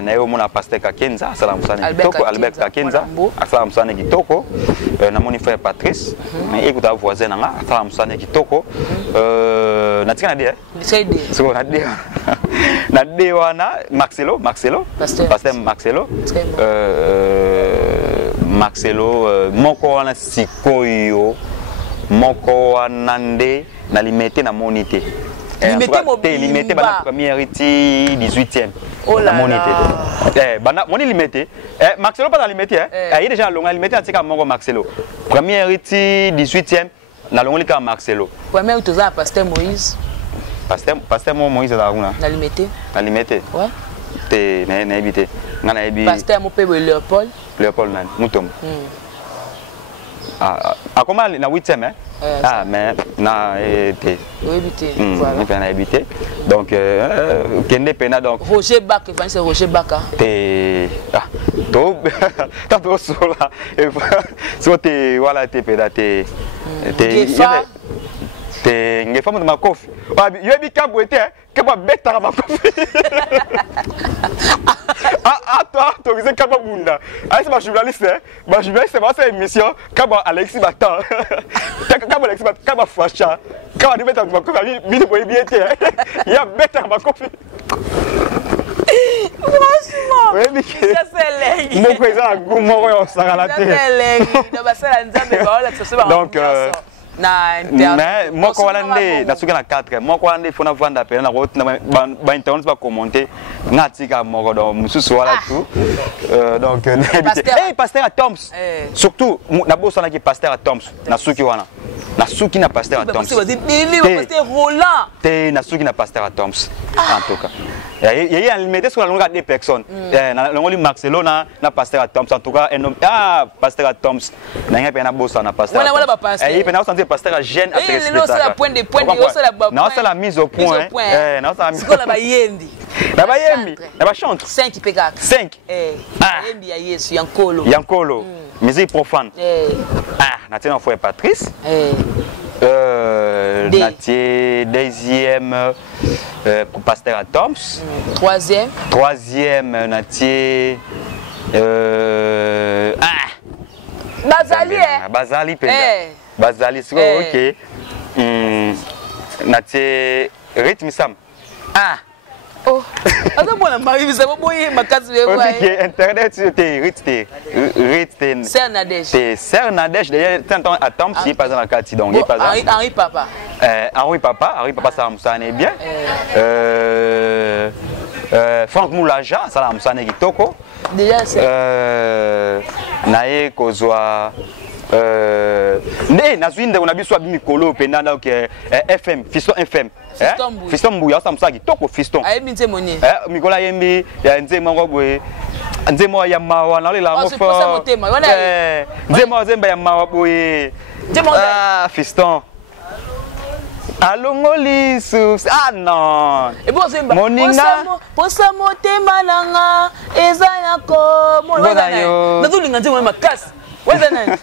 na yo mona pasteur Kakenza ça la Moussane kitoko Albert Kakenza ça la Moussane kitoko na moni frère Patrice ta voisin nga atala musane kitoko natika na dia so na dia wana Marcelo pasteur Marcelo moko wana sikoyo moko wana nde na limité na monité limité ba première iti 18e Oh là moni là. te bana moni limité Marcelo pas dans limité il est déjà longa limité atika mongo Marcelo première riti 18e na longo lika Marcelo premier utoza pasteur Moïse pasteur Moïse da kuna na limité ouais te na habité ngana ebi pasteur mo pe Léopold nan mutom a comment na 8e mais na été voilà on a habité donc kende pena donc Roger Bach c'est Roger Bach te quand tu sors là so te voilà te pena te ngefa mo ma kofi yebi kambo ete ke ba beta ma kofi toi tu sais kaba bunda c'est ma journaliste c'est ma émission kaba Alexis Batan kaba Alexis Batan kaba Facha kaba de beta ma kofi mi de boye bien il y a beta ma kofi franchement ça c'est l'aigle mon président goumoro yo sangala te ça c'est l'aigle ba sala nzambe ba la ça donc mais moi quand on est dans ce cas 4 moi quand on est faut avoir d'appel na route na ba internet pas commenter ngatika moko donc mususu wala tout donc hey pasteur à Toms surtout na bossa na ki pasteur à Toms na suki wana na suki na pasteur à Toms pasteur Roland te na suki na pasteur à Toms en tout cas il y a limité sur la longueur des personnes na longueur Marcelo na pasteur à Toms en tout cas un homme pasteur à Toms na nga pe na bossa na pasteur et pe na sentir pasteur à jeune à très non c'est la point de non c'est la mise au point non c'est la mise au point yendi na ba yembi na ba chante 5 p4 5 yembi ya Yesu yankolo musique profane na tena foi Patrice Natier deuxième pour pasteur à Toms troisième Natier Bazali c'est ok Natier rythme sam oh attends moi mari ça va boyer ma case ouais internet c'était Cernadèche d'ailleurs tant à Toms il pas dans la carte donc il pas Henri Papa ça me bien Franck Moulaja ça me sonne kitoko déjà c'est nae kozwa ne nazwinde on a biso abimikolo pena donc FM Fiston Mbuya ça me sonne kitoko Fiston ayebi nze moni mikola yembi ya nze mongo boye nzemo ya mawa na lela ngofo nzemo zemba ya mawa boye Fiston alongoli sous non et bon zemba moninga posa motema nanga eza yako mona nazulinga nzemo makasi weza nani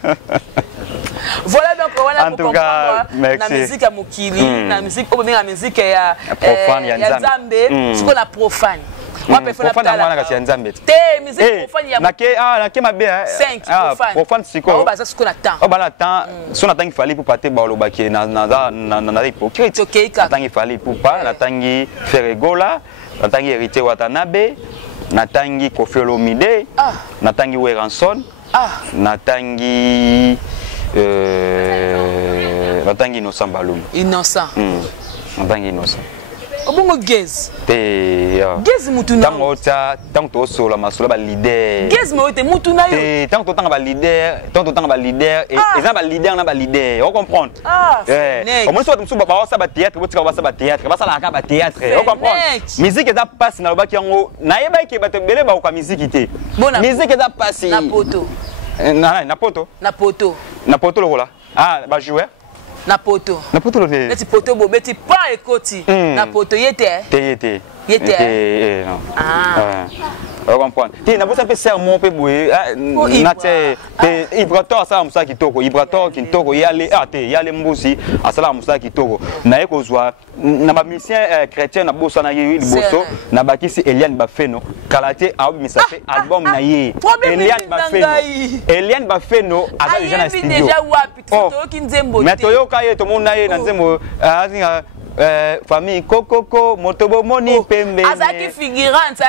voilà donc voilà pour comprendre la musique à Mokili la musique au bien la musique ya profane ya Nzambe ce qu'on a profane moi préfère profane na kasi ya Nzambe te musique profane ya nake mabe 5 profane siko ba ça ce qu'on attend oh ba attend son attend il fallait pour partir ba lobaki na hypocrite attend il fallait pour pas natangi Ferregola natangi hérité Watanabe natangi Koffi Olomide natangi Weranson natangi Innocent Balum natangi Innocent obongo Gez te Gez mutuna tant to solo masolo ba leader Gez mo te mutuna yo te tant to ba leader et ils ba leader na ba leader on comprendre au moins soit musu ba sa ba théâtre botika ba sa ba théâtre ba sala ka ba théâtre on comprendre musique eza passe na lobaki yango na yeba ke bato bele ba ko musique te musique eza passe na poto na poto lokola ba jouer na poto lo te neti poto bo beti pa ekoti na poto yete non on comprend ti na bosa pe sermon pe boye na te Ibrator ça musa kitoko Ibrator kitoko yale yale mbusi asala musa kitoko na ekozwa na ba musicien chrétien na bosa na ye liboso na bakisi Eliane Bafeno kalate a obimisa pe album na ye Eliane Bafeno aga déjà na studio déjà wapi to ki nzembo mais toyoka ye to mona ye na nzembo azinga famille Kokoko Motobo Moni Pembe. Azaki figurante ça.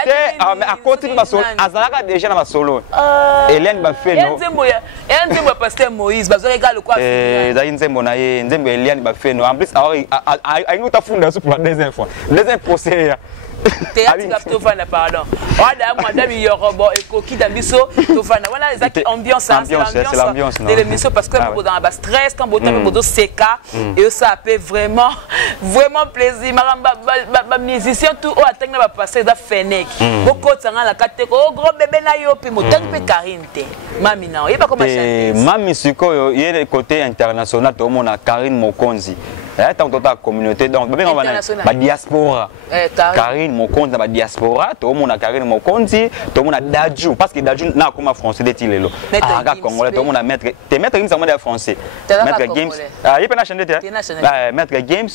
Mais à côté de solo, Azalaka déjà dans solo. Hélène Bafeno. Nzembo pasteur Moïse, bazoleka le quoi. Nzembo na ye, Nzembo Hélène Bafeno. En plus a une autre funda pour la deuxième fois. Deuxième procès. Théâtre Tofana pardon. Voilà madame Yorobo et Koki Dambiso Tofana. Voilà les ambiance c'est l'ambiance de l'émission parce que dans la stress quand botam bodo seka et ça fait vraiment plaisir. Ma musicien tout au atteindre va passer da Fennek. Beaucoup tanga la kate ko gros bébé na yo pe motan pe Karine te. Mami na y pas comment chanter. Mami siko y le côté international tout le monde a Karine Mokonzi. Tant que la communauté donc la diaspora. Karine Mokonzi la diaspora, tout le monde a Karine Mokonzi, tout le monde a Dadju parce que Dadju n'a comme français de Tilelo. Ah congolais, tout le monde a maître Games ça m'a français. Maître Games. Ah il peut pas chanter Maître Games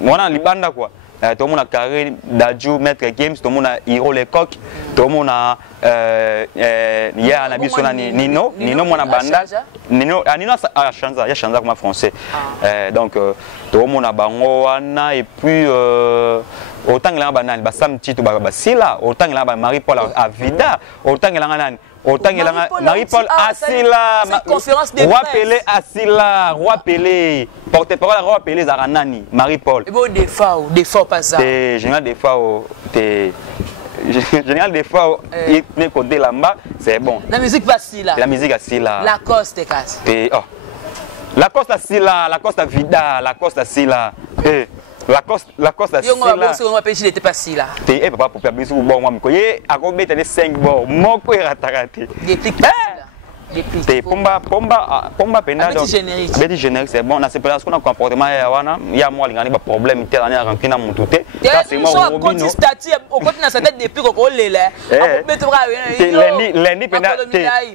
on a libanda quoi. Tout le monde a Karine Dadju Maître Games, tout le monde a Hiro Lecoq, tout le monde a il y a un abisso Nino mon banda Nino a changé comme français donc tout le monde a bango wana et puis autant que là banal basam titu basila autant que là Marie-Paul a vida autant que là autant que là Marie-Paul Asila Roi Pelé porte-parole Roi Pelé Zaranani Marie-Paul des fois pas ça général des fois général des fois il est côté là-bas c'est bon la musique facile là la musique facile là la coste est casse la coste facile là la coste vida la coste facile là la coste facile là on va pêcher était pas si là et papa pour faire bisou bon moi koye akobeta les 5 bon moko eratakate des pomba pena donc petit générique c'est bon on a c'est parce qu'on a comportement il y a moi il y a problème tel année rentrer dans mon touté ça c'est moi Robino au côté dans sa tête depuis qu'on là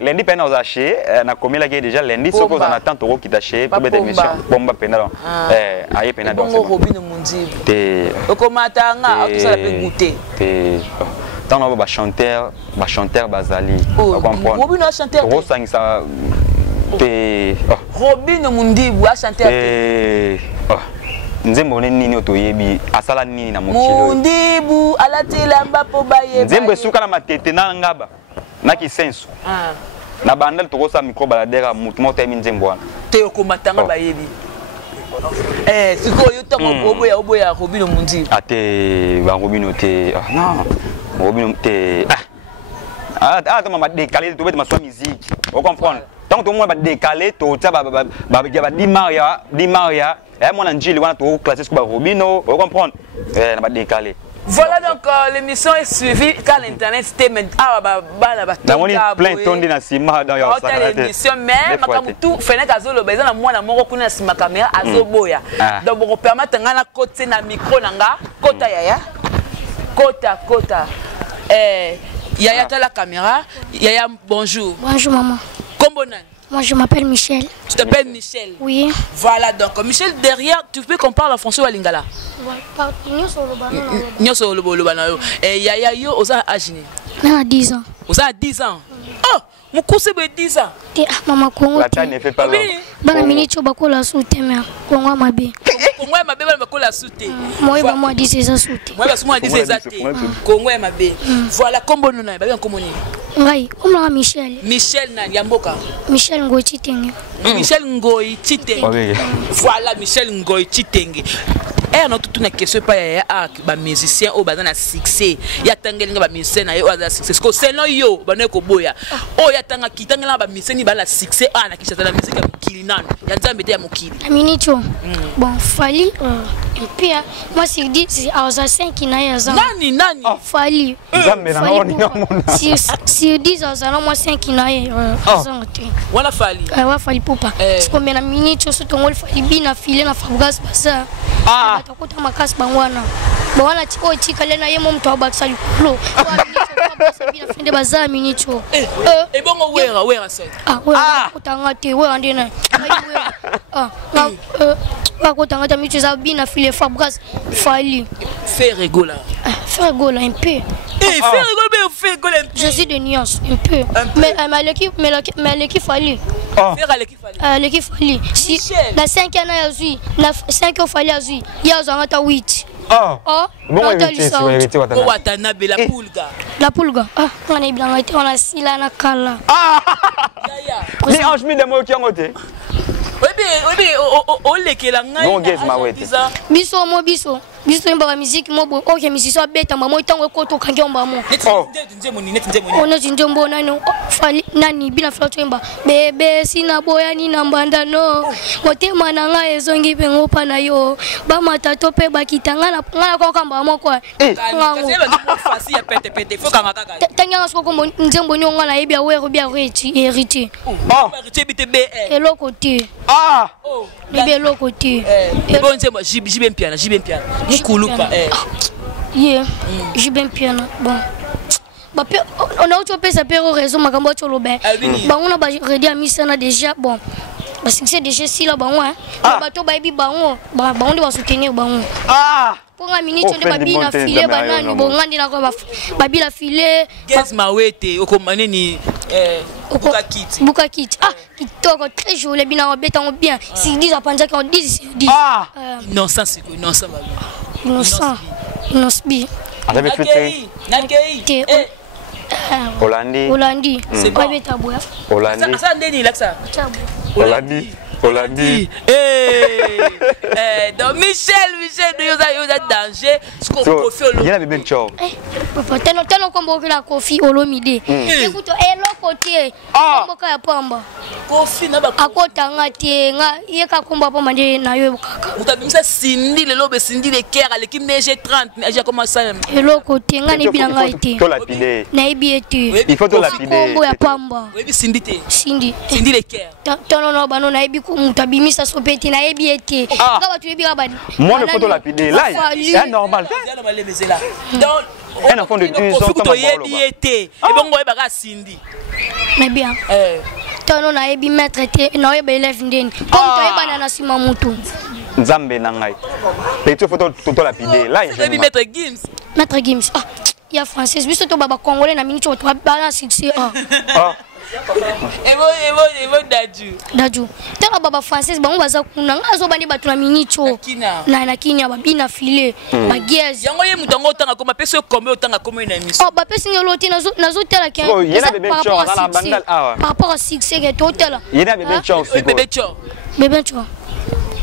lundi pena aux acheter na commis là déjà lundi ce qu'on attend toro qui t'acheter pour mettre émission pomba pena donc aïe pena donc Robino Mundi au commentaire tout ça la peut goûter tant on va chanteur Bazali on comprend Robino chanteur ça Robino Mundi wa chanteur Nzembo nini otoyebi asala nini na mokilo Mundibu alatela mbapo baye Nzembo suka na matete na ngaba na kisenso na bandal to kosa micro baladera mutu mota mi Nzembo wana te okomatanga bayebi siko yo tango oboya Robino Mundi ate ba Robino te non Robino te ma décaler to mettre ma soi musique on comprendre tant que moi ba décaler to ça ba di Maria et mon angile wana to classer sur ba Robino on comprendre na ba décaler. Voilà donc l'émission est suivie car l'internet c'était plein tondi na sima dans ya l'émission mais makamu tout Fennek azolo beza na mwana moko kuna sima caméra azoboya donc on permettre ngana côté na micro nanga kota yaya kota Yaya t'as la caméra. Yaya, bonjour. Bonjour maman. Comment on a? Moi je m'appelle Michel. Tu t'appelles Michel? Oui. Voilà donc Michel derrière, tu peux qu'on parle en français ou en lingala? Nyoso lobana. Et Yaya yo osa agine. À 10 ans. Osa 10 ans. Oh, mon coussin be 10 ans. Maman Congo. La taille ne fait pas long. Bana minicho bakola soute mais Congo mabe. Congo mabe bana bakola soute. Moi ba moi 10 ça soute. Moi ba moi 10 ça soute. Congo mabe. Voilà kombo nuna ba bien komoni. Ngai, comme Michel. Michel na Yamboka. Michel Ngoy Chitenge. Michel Ngoy Chitenge. Voilà Michel Ngoy Chitenge. Et non toute une question pas ya ba musicien au bazana succès. Ya tangelinga ba musicien na yo za succès. Ko seno yo bana ko boya. O ya tanga kitangela ba musicien ba la succès na kishata la musique ya kilinano. Ya nzambe te ya mokili. Aminicho. Bon, Fali et puis moi c'est dit c'est à 5 na ya za. Nani Fali. Nzambe na ngoni ngamona. Si 10 ans moi 5 na ya za. Wana Fali. Wa Fali popa. Parce que mena minicho so tongol Fali bina filer na Fabregas basa. Batakuta makasi bangwana bwana tiko chika lena yemo mtu abakisa likulo bina finde baza minicho bongo wera sasa kutanga te wera ndena kutanga ta micho za bina file Fabregas Fali fait rigoler un peu fait rigoler un peu je suis de nuance un peu mais l'équipe Fali l'équipe fallait. Si la 5 ans a eu, la 5 ans fallait azui. Il y a un 8. Bon, Watanabe, la Pulga. La Pulga. On est bien, on a Sila na Kala. Mais en chemin de mots qui ont ôté. Oui, on les qui la non, guess ma way. Biso, mo biso. Biso mba musique mo bo. Ok, musicien beta mama itango ko to kangi mba mo. Ona jinjombo nano. Fali nani bina floto mba. Bebe sina boya ni nambanda no. Motema na nga ezongi pengo pa na yo. Ba matato pe bakitanga na ngala ko kamba mo kwa. Ngango. Fasi ya pete faut kanga kaka. Tanga ngasko ko njembo nyonga na yebia wero bia hérité. Hérité bite BR. Elo côté. Bébé l'autre côté. Bon c'est moi j'y bien piano. Mukulupa j'y bien piano. Bon. On a autre pesa pero raison makambo cholobe. Ba on a ba redia misana déjà bon. Parce que c'est déjà si là ba on ba to ba bi ba on de ba soutenir ba on. Pour un minute on de ba bi na filer banane bon ngandi na ko ba bi la filer. Guess ma wete okomane ni Buka kit. Kitoko très joli bina beta on bien. Si 10 à panja qu'on 10 10. Innocent c'est quoi innocent ba. Innocent bi. Avec featuring Nakei. Hollandi. C'est pas beta boya. Hollandi. Ça ndeni là ça. Hollandi. Donc Michel nous a danger ce qu'on Kofi Olomide. Il y a bébé Cho. Papa tellement combo que la Kofi Olomide. Écoute elo côté. Combo ka pamba. Kofi na ba akota ngati nga yeka komba pamba ndi na yo kaka. Utabimisa Cindy le lobe Cindy le Caire à l'équipe NG30 j'ai commencé elo côté nga ni bila ngaiti. To lapider. Na ibi Il faut to lapider. Kombo ya pamba. Oui Cindy te. Cindy le Caire. Tono bano na ibi mutabimisa sopeti na ibi ete. Nga batu ibi abadi. Moi le photo lapider là c'est normal. Donc un enfant de 12 ans comme et bon goye baka Cindy. Mais bien. Tono na ibi maître te na ibi élève ndeni. Comme toi ibana na sima mutu. Nzambe na ngai. Petit photo to lapider là je vais mettre Gims. Maître Gims. Il y a français, biso to baba congolais na minute to bana succès. Evo Daju. Tala baba française bango baza kuna ngazo bandi batu na minicho. Na kinya babina filet. Bagez. Yango ye mutango tanga koma peso kombe otanga koma ina miso. Ba pesi ngelo tina nazo tala ki. Yena bébé Cho na bandal par rapport à succès que total. Yena bébé Cho. Bébé Cho.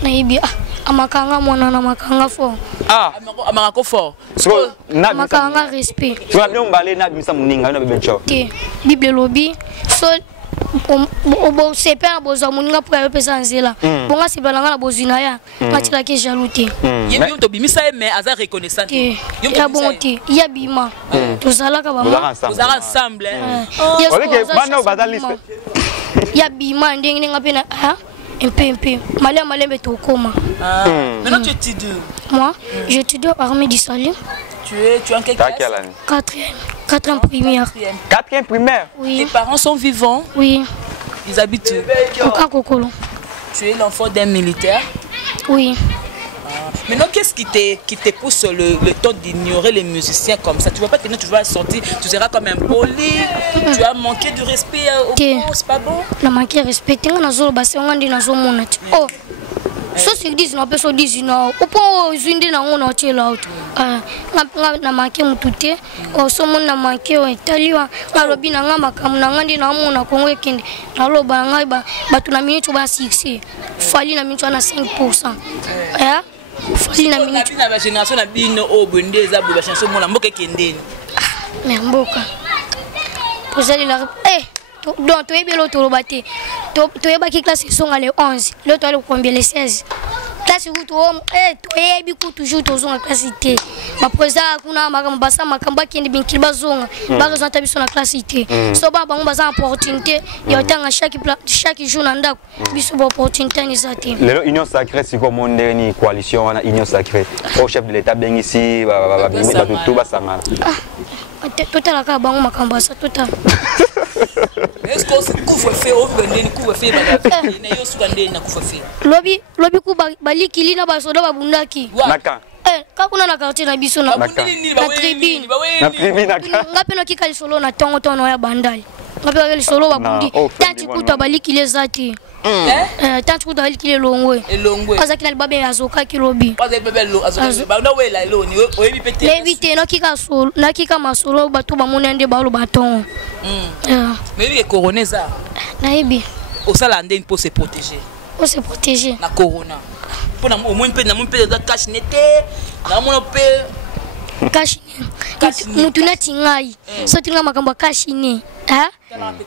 Na ibi amakanga mwana na makanga fo. Amakako fo. So na makanga respect. Tu vas bien mbalé na bimisa muninga na bébé Cho. Bible lobby. So obo sepa boza muninga pour aller pesa nzela. Bonga sibala ngala bozina ya. Matila ke jalouté. Yemi to bimisa mais aza reconnaissant. Ya bonté, ya bima. Tozalaka ba. Tozala ensemble. OK, bana bazaliste. Ya bima ndenge ngapena un peu. Malembe tokoma. Maintenant tu étudies. Moi, j'étudie à Armée du Salut. Tu es en quelle classe? Quatrième primaire. Quatrième primaire? Oui. Tes parents sont vivants? Oui. Ils habitent au Kakokolo. Tu es l'enfant d'un militaire? Oui. Maintenant, qu'est-ce qui te pousse le temps d'ignorer les musiciens comme ça? Tu vois pas que tu vas sortir, tu seras comme un poli, tu as manqué du respect au monde, c'est pas bon? Tu as manqué de respect, tu as oh, so c'est 10 na peso 10 na opo zindi na ngona chela out na manke mutute o so mona manke o italiwa ngalobi na ngama kamuna ngandi na mona Kongo ekende na loba ngai batu na minute ba 6 fali na minute na 5%. Fali na minute na ba génération na bino o bende za ba chanson mona mboka kendeni mais mboka posali la donc tu es bien l'autre robaté tu es qui classe sont les 11 l'autre le combien les 16 classe où tu es biku toujours tous en classe T ba posa kuna makamba makamba kende binkili bazonga bazo tabiso na classe T so baba ngo baza opportunité ya tanga chaque jour na ndako biso ba opportunité ni zati lelo union sacrée siko monde ni coalition wana union sacrée au chef de l'état bengi si ba tout basanga total ka bango makamba sa total. Est-ce que c'est couvre-feu au vendeni couvre-feu ba na yo sukande na couvre-feu lobi ku balikili na basoda babundaki naka kakuna na quartier na biso na tribune naka ngape no kikali solo na tongo tono ya bandali ngapela lisolo babundi tanti kuta baliki les ati tanti kuta baliki le longwe kaza kina libabe azoka kilobi kaza bebe lo azoka ba no wela lo ni oyebi pete levite na kika masolo bato bamonende balo baton mais les coroneza naibi osala ndeni pour se protéger na corona pour na au moins pe na mon pe de cache nete na mon pe kashine mutu nati ngai so tinga makambo kashine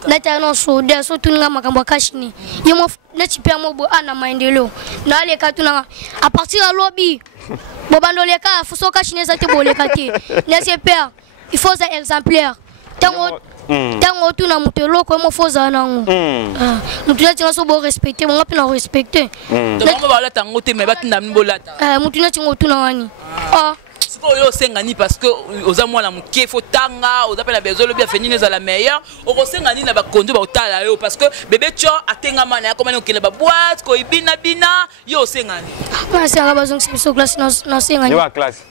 nata no soda so tinga makambo kashine yemo nati pe mo bo ana maendeleo na ale katuna a partir de lobby bobando le ka fuso kashine za te boleka te nese père il faut un exemplaire tango tuna mutu loko mo foza nango mutu nati so bo respecter mo ngapina respecter donc ba la tango te me batinda mbolata mutu nati ngotuna wani Yo sengani parce que aux amours la mouké faut tanga aux appels à besoin le bien fini à la meilleure au sengani na ba kondu ba otala yo parce que bébé cho atenga mana comme on kele ba boîte ko ibina bina yo sengani ma c'est la bazon c'est classe na sengani yo classe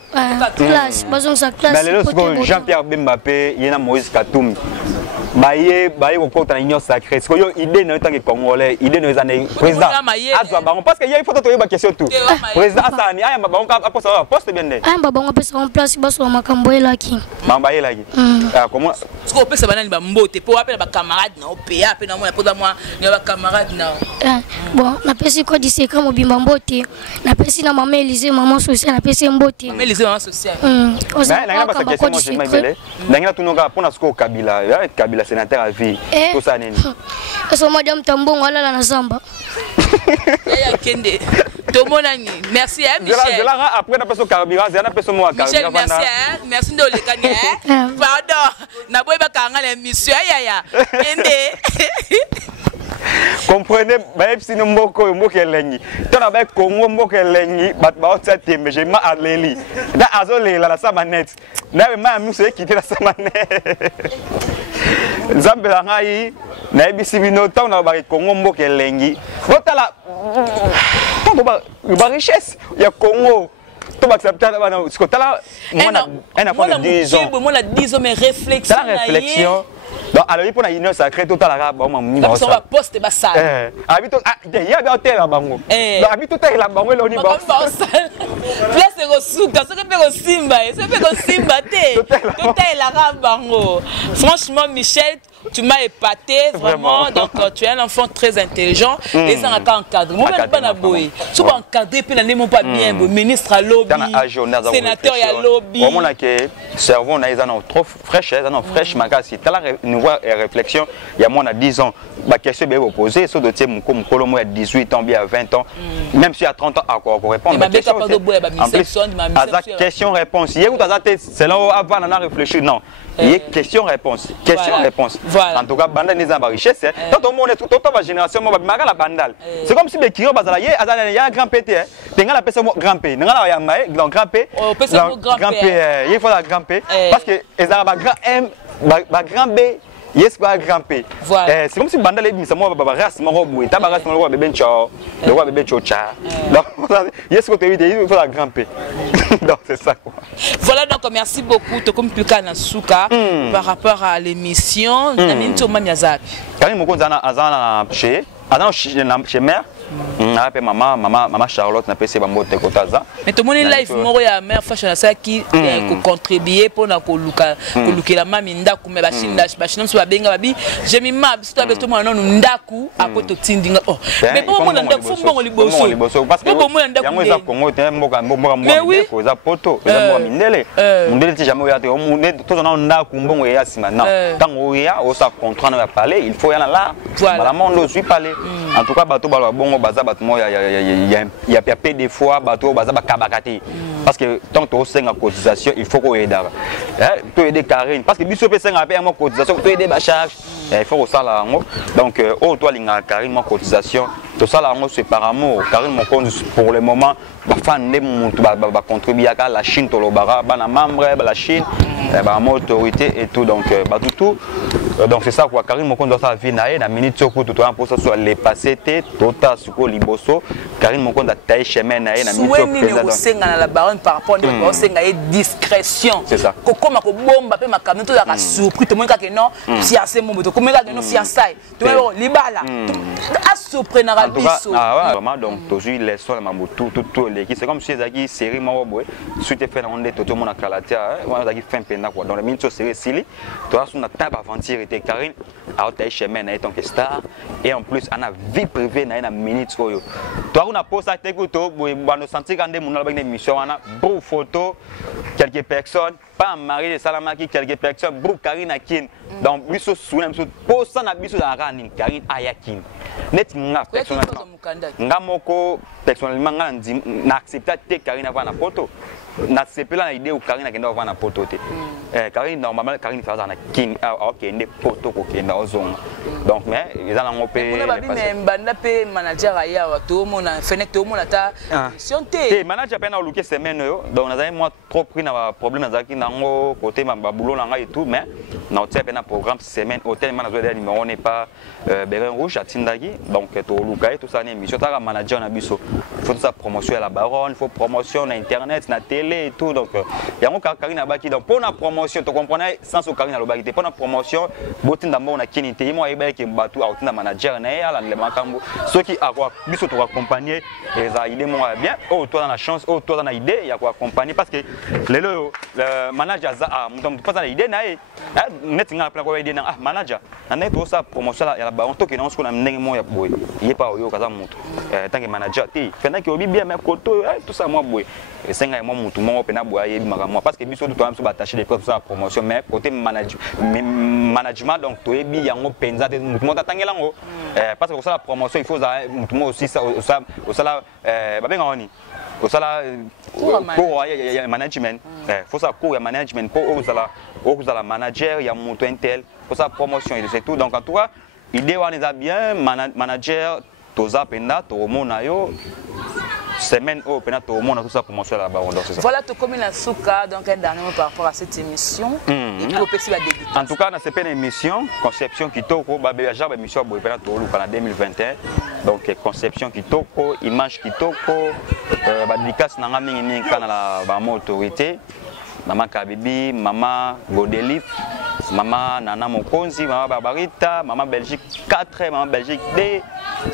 classe bazon sa classe mais le Jean-Pierre Bembappé yena Moïse Katumbi baye ko kota na union sacrée c'est que yo idée na tant que congolais idée na zane président azwa bango parce que il faut to ba question tout président asani aya bango après ça poste bien né aya bango pesa en place baso makambo elaki mamba elaki comment ce qu'on peut ça banani ba mbote pour appeler ba camarade na OPA pe na moi pour moi na ba camarade na bon na pesi ko di secret mo bimba mbote na pesi na maman Élysée maman sociale na pesi mbote maman Élysée maman sociale na ba question mo je m'appelle na tunoka pour na sko Kabila sénateur à vie tout ça neni so madame Tambongo ala na zamba ya kende to monani merci Michel je la après na personne carburant na personne moi carburant merci de le gagner pardon na boy ba kanga la mission ya kende comprenez ba epsi no mboko elengi to na ba Congo mboko elengi bat ba otsa tembe je ma aleli na azolela la samanet na ma muso ekite la samanet Nzambe la ngai na ebisi bino tant na ba Congo mboka elengi botala to ba richesse ya Congo to ba accepter na sikotala mwana de 10 ans mwana 10 ans mais réflexion donc alors il faut na union sacrée total la ba mamu ba ça poste ba ça habito ya ba hotel la bango donc habito hotel la bango lo ni ba place ko suka so ke ko simba te total la bango franchement Michel tu m'as épaté vraiment donc tu es un enfant très intelligent et ça n'a encadré moi même pas na boy so ba encadrer pe na nemo pas bien ministre à lobby sénateur ya lobby au moins que cerveau na ils en trop fraîche fraîche makasi tala nouvelle réflexion il y a moins à 10 ans ba question bien poser so dossier mukolo mo à 18 ans bien à 20 ans même si à 30 ans encore répondre à question réponse hier ou c'est là avant on a réfléchi non il y a question réponse en tout cas banda les ba richesse tout le monde tout la génération mo ba la bandal c'est comme si les kiro bazala ya grand pété tenga la personne grand P ngala ya mai grand P grand P il faut la grand P parce que ezala ba grand M ba grand B yes ba grand P c'est comme si bandal ebimisa mo ba race mo boue ta ba race mo bébé ncho le roi bébé chocha donc yes ko te il faut la grand P donc c'est ça quoi. Voilà donc merci beaucoup to comme plus na suka par rapport à l'émission na minto mamiazapi Karim Mokonza azana chez mère appelle maman Charlotte na pese ba mbote kotaza mais tout monde live moko ya mère fashion ça qui ko contribuer pour na ko lukela mami ndaku me bashinda so babenga babi je mi mab so to beto mwana ndaku apoto tindinga oh mais bon mwana ndaku fo bongo liboso parce que bon mwana ndaku yango za Congo te mboka ko za poto za mboka mindele ti jamais ya te to na ndaku mbongo ya sima non tango ya o sa contrat na parler il faut y aller là la monde suis parler en tout cas bato ba bongo baza bato mo ya peu des fois bato baza ba kabakati parce que tant que senga cotisation il faut qu'on aide to aider Karine parce que biso pe senga pe mo cotisation to aider ba charge il faut ça là donc au toi linga Karine mo cotisation tout ça là c'est par amour Karine mon compte pour le moment ba fan ne mutu ba contribuer à la Chine to lo bara bana membre la Chine ba autorité et tout donc ba tout donc c'est ça quoi Karine mon compte doit ça vie na minute soko tout pour ça soit les passé tota suko liboso Karine mon compte taille chemin na minute président senga na la baronne par rapport à senga et discrétion c'est ça kokoma ko bomba pe makamito ya surpris tout le monde ka que non si assez mon moto tokomela no fiançailles to libala asoprenara biso vraiment donc toujours les sons ma moto tout les c'est comme si ezaki série moko boy suite fait na onde tout monde na kalatia on ezaki fin pena quoi dans les minutes série sili to asu na table aventure était Karine a otai chemin na tant que star et en plus on a vie privée na minute oyo to on a posé ça to boy bano sentir quand des monde avec des missions on a beau photo quelques personnes pas marié de Salamaki quelques personnes beau Karine Akin donc biso souna biso pose ça na biso na running Karine Ayakin net nga personnellement nga moko personnellement nga na accepter Karine avant na photo na sepela na idée ou Karine akenda avant na photo te Karine normalement Karine fait ça na kin OK ndé photo ko kenda ozonga donc mais ils en ont payé on a bien mbanda pe manager aya wa to mona fenêtre to mona ta sionté manager pe na luke semaine yo donc na moi trop pris na problème na zaki nango côté ma boulot na nga et tout mais na hôtel pe na programme semaine hôtel manager de numéro n'est pas Bérin Rouge à Tindagi donc to luka et tout ça ni émission ta manager na biso faut tout ça promotion à la baronne faut promotion na internet na télé et tout donc yango Karine abaki donc pour la promotion tu comprenais sans Karine alobaki pour la promotion botinda mo na kinité moi eba ke batu a otinda manager na ya la le makambo ceux qui a quoi biso to accompagner les a idée moi bien oh toi dans la chance oh toi dans la idée il y a quoi accompagner parce que le manager a mutam pas dans l'idée na net nga plan ko idée na manager na net ça promotion ya la baron to ke na on na ndenge mo ya boy il est pas yo kaza mutu tant que manager ti fena ke obi bien mais koto tout ça moi boy senga moi mutu mo pena boy yebi makambo parce que biso to am so attacher des pour ça promotion mais côté management donc to yebi yango penza te mutu mo tatangela ngo parce que ça la promotion il faut mutu mo aussi ça la ba benga oni au sala pour management faut ça cours management pour aux la manager il y a mutu intel pour ça promotion et c'est tout donc en tout cas idée on est bien manager toza penda to mona yo semaine au pena to mona tout ça promotion là-bas donc c'est ça voilà tout comme la souka donc un dernier mot par rapport à cette émission et puis au petit la dédicace en tout cas dans cette émission conception kitoko ba déjà émission bo pena to lu pendant 2021 donc conception kitoko image kitoko ba dédicace na ngami ni kana la ba autorité maman Kabibi maman Godelif maman Nana Mokonzi, maman Barbarita, maman Belgique 4, maman Belgique D,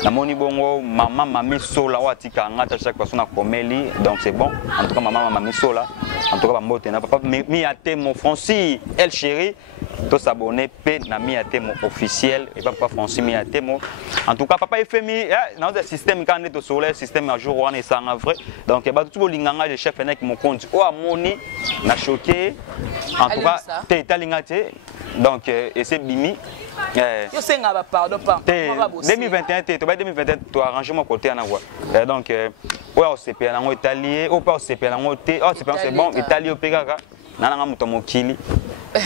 namoni bongo, maman Mami Sola, watika ngata chaque personne a komeli, donc c'est bon. En tout cas maman Mami Sola, en tout cas maman Tena papa mi ate mon Francis, elle chérie, tous s'abonner pe na mi ate mon officiel et papa Francis mi ate mon. En tout cas papa FMI, dans le système quand on est au soleil, système à jour on est ça en vrai. Donc ba tout linganga le chef nek mon compte. O amoni na choqué. En tout cas, t'es talingate. Donc, et c'est Bimi. Je sais pas, pardon, 2021, 2021, tu as arrangé mon côté en avoir. Donc, ouais, on s'est payé en Italie, ou pas on s'est payé en Italie, oh, c'est bon, Italie au Pégara, nana mutamokili.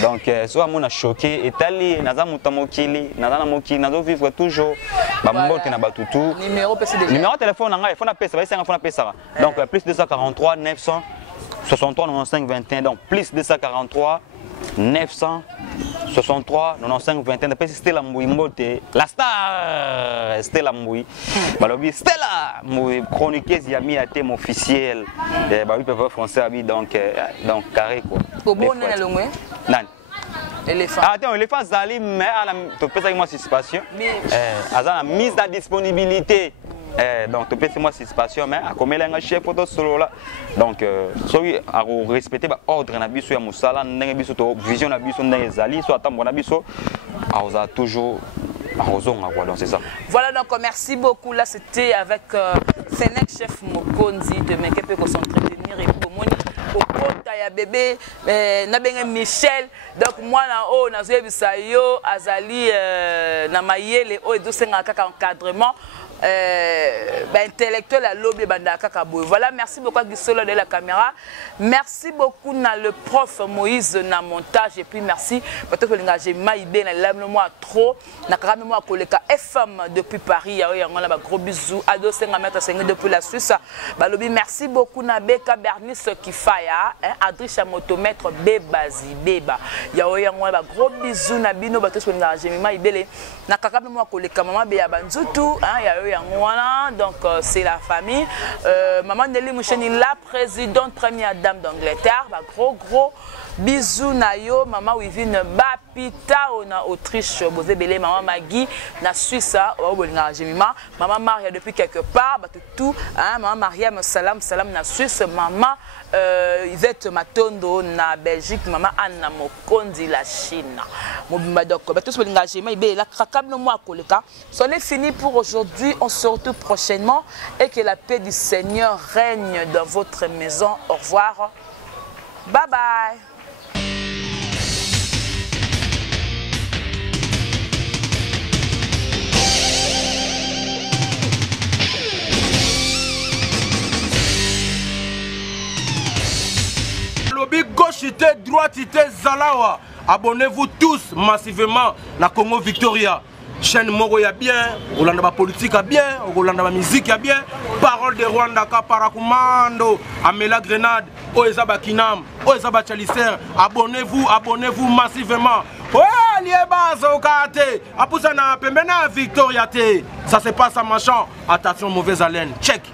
Donc, soit on a choqué, Italie, naza mutamokili, naza mokili, nazo vivre toujours. Bambo qui n'a pas tout. Numéro de téléphone, il faut appeler ça, il faut appeler ça. Donc, plus 243 963 95 21, donc plus 243 963 95 21 depuis Stella Mboui Mbote la star Stella Mboui balobi Stella Mboui chroniqueuse yami a thème officiel bah oui peuple français abi donc carré quoi pour bon na longwe nan éléphant attends éléphant zali mais ala to pesa moi participation azana mise à disponibilité donc tu peux c'est moi participation mais à combien un chef photo solo là donc soyez à respecter ordre na biso ya musala ndenge biso to vision na biso ndenge zali so attendre na biso a toujours donc c'est ça. Voilà donc merci beaucoup là c'était avec Fenech chef Mokonzi de Mekepe qu'on s'entretenir et pour moni au kota ya bébé na benga Michel donc moi na o na zoye bisayo azali na mayele o edo senga kaka encadrement intellectuel à l'obé bandaka kaboy. Voilà, merci beaucoup à Gisolo de la caméra. Merci beaucoup à le prof Moïse na montage et puis merci peut-être que l'engagé maïbé na lame moi trop na karame moi koleka FM depuis Paris ya on a gros bisous ado senga mettre senga depuis la Suisse. Balobi merci beaucoup na Beka Bernice Kifaya Adricha motomètre Bebazi Beba. Ya on a gros bisous na bino bato que l'engagé maïbé na karame moi koleka maman be ya banzutu ya donc c'est la famille. Maman Nelly Moucheni, la présidente première dame d'Angleterre, gros bisous nayo, maman Wivine Bapita na Autriche, Bozebele, maman Maggie na Suisse, maman Maria depuis quelque part, tout, hein, maman Mariam salam na Suisse, maman Yvette Matondo na Belgique, maman Anna Mokondi la Chine. C'en est fini pour aujourd'hui, on se retrouve prochainement et que la paix du Seigneur règne dans votre maison. Au revoir, bye bye. Lobby gauchité, droitité, Zalawa. Abonnez-vous tous massivement na Congo Victoria. Chaîne Moro ya bien, Rolanda politique a bien, Rolanda musique a bien. Parole de Rwanda ka parakumando, Amela Grenade, Oezaba Kinam, Oezaba Chalicer. Abonnez-vous massivement. Ouais, lieba zokate. Apousa na pembena Victoria te. Ça se passe à machin. Attention mauvaise haleine. Check.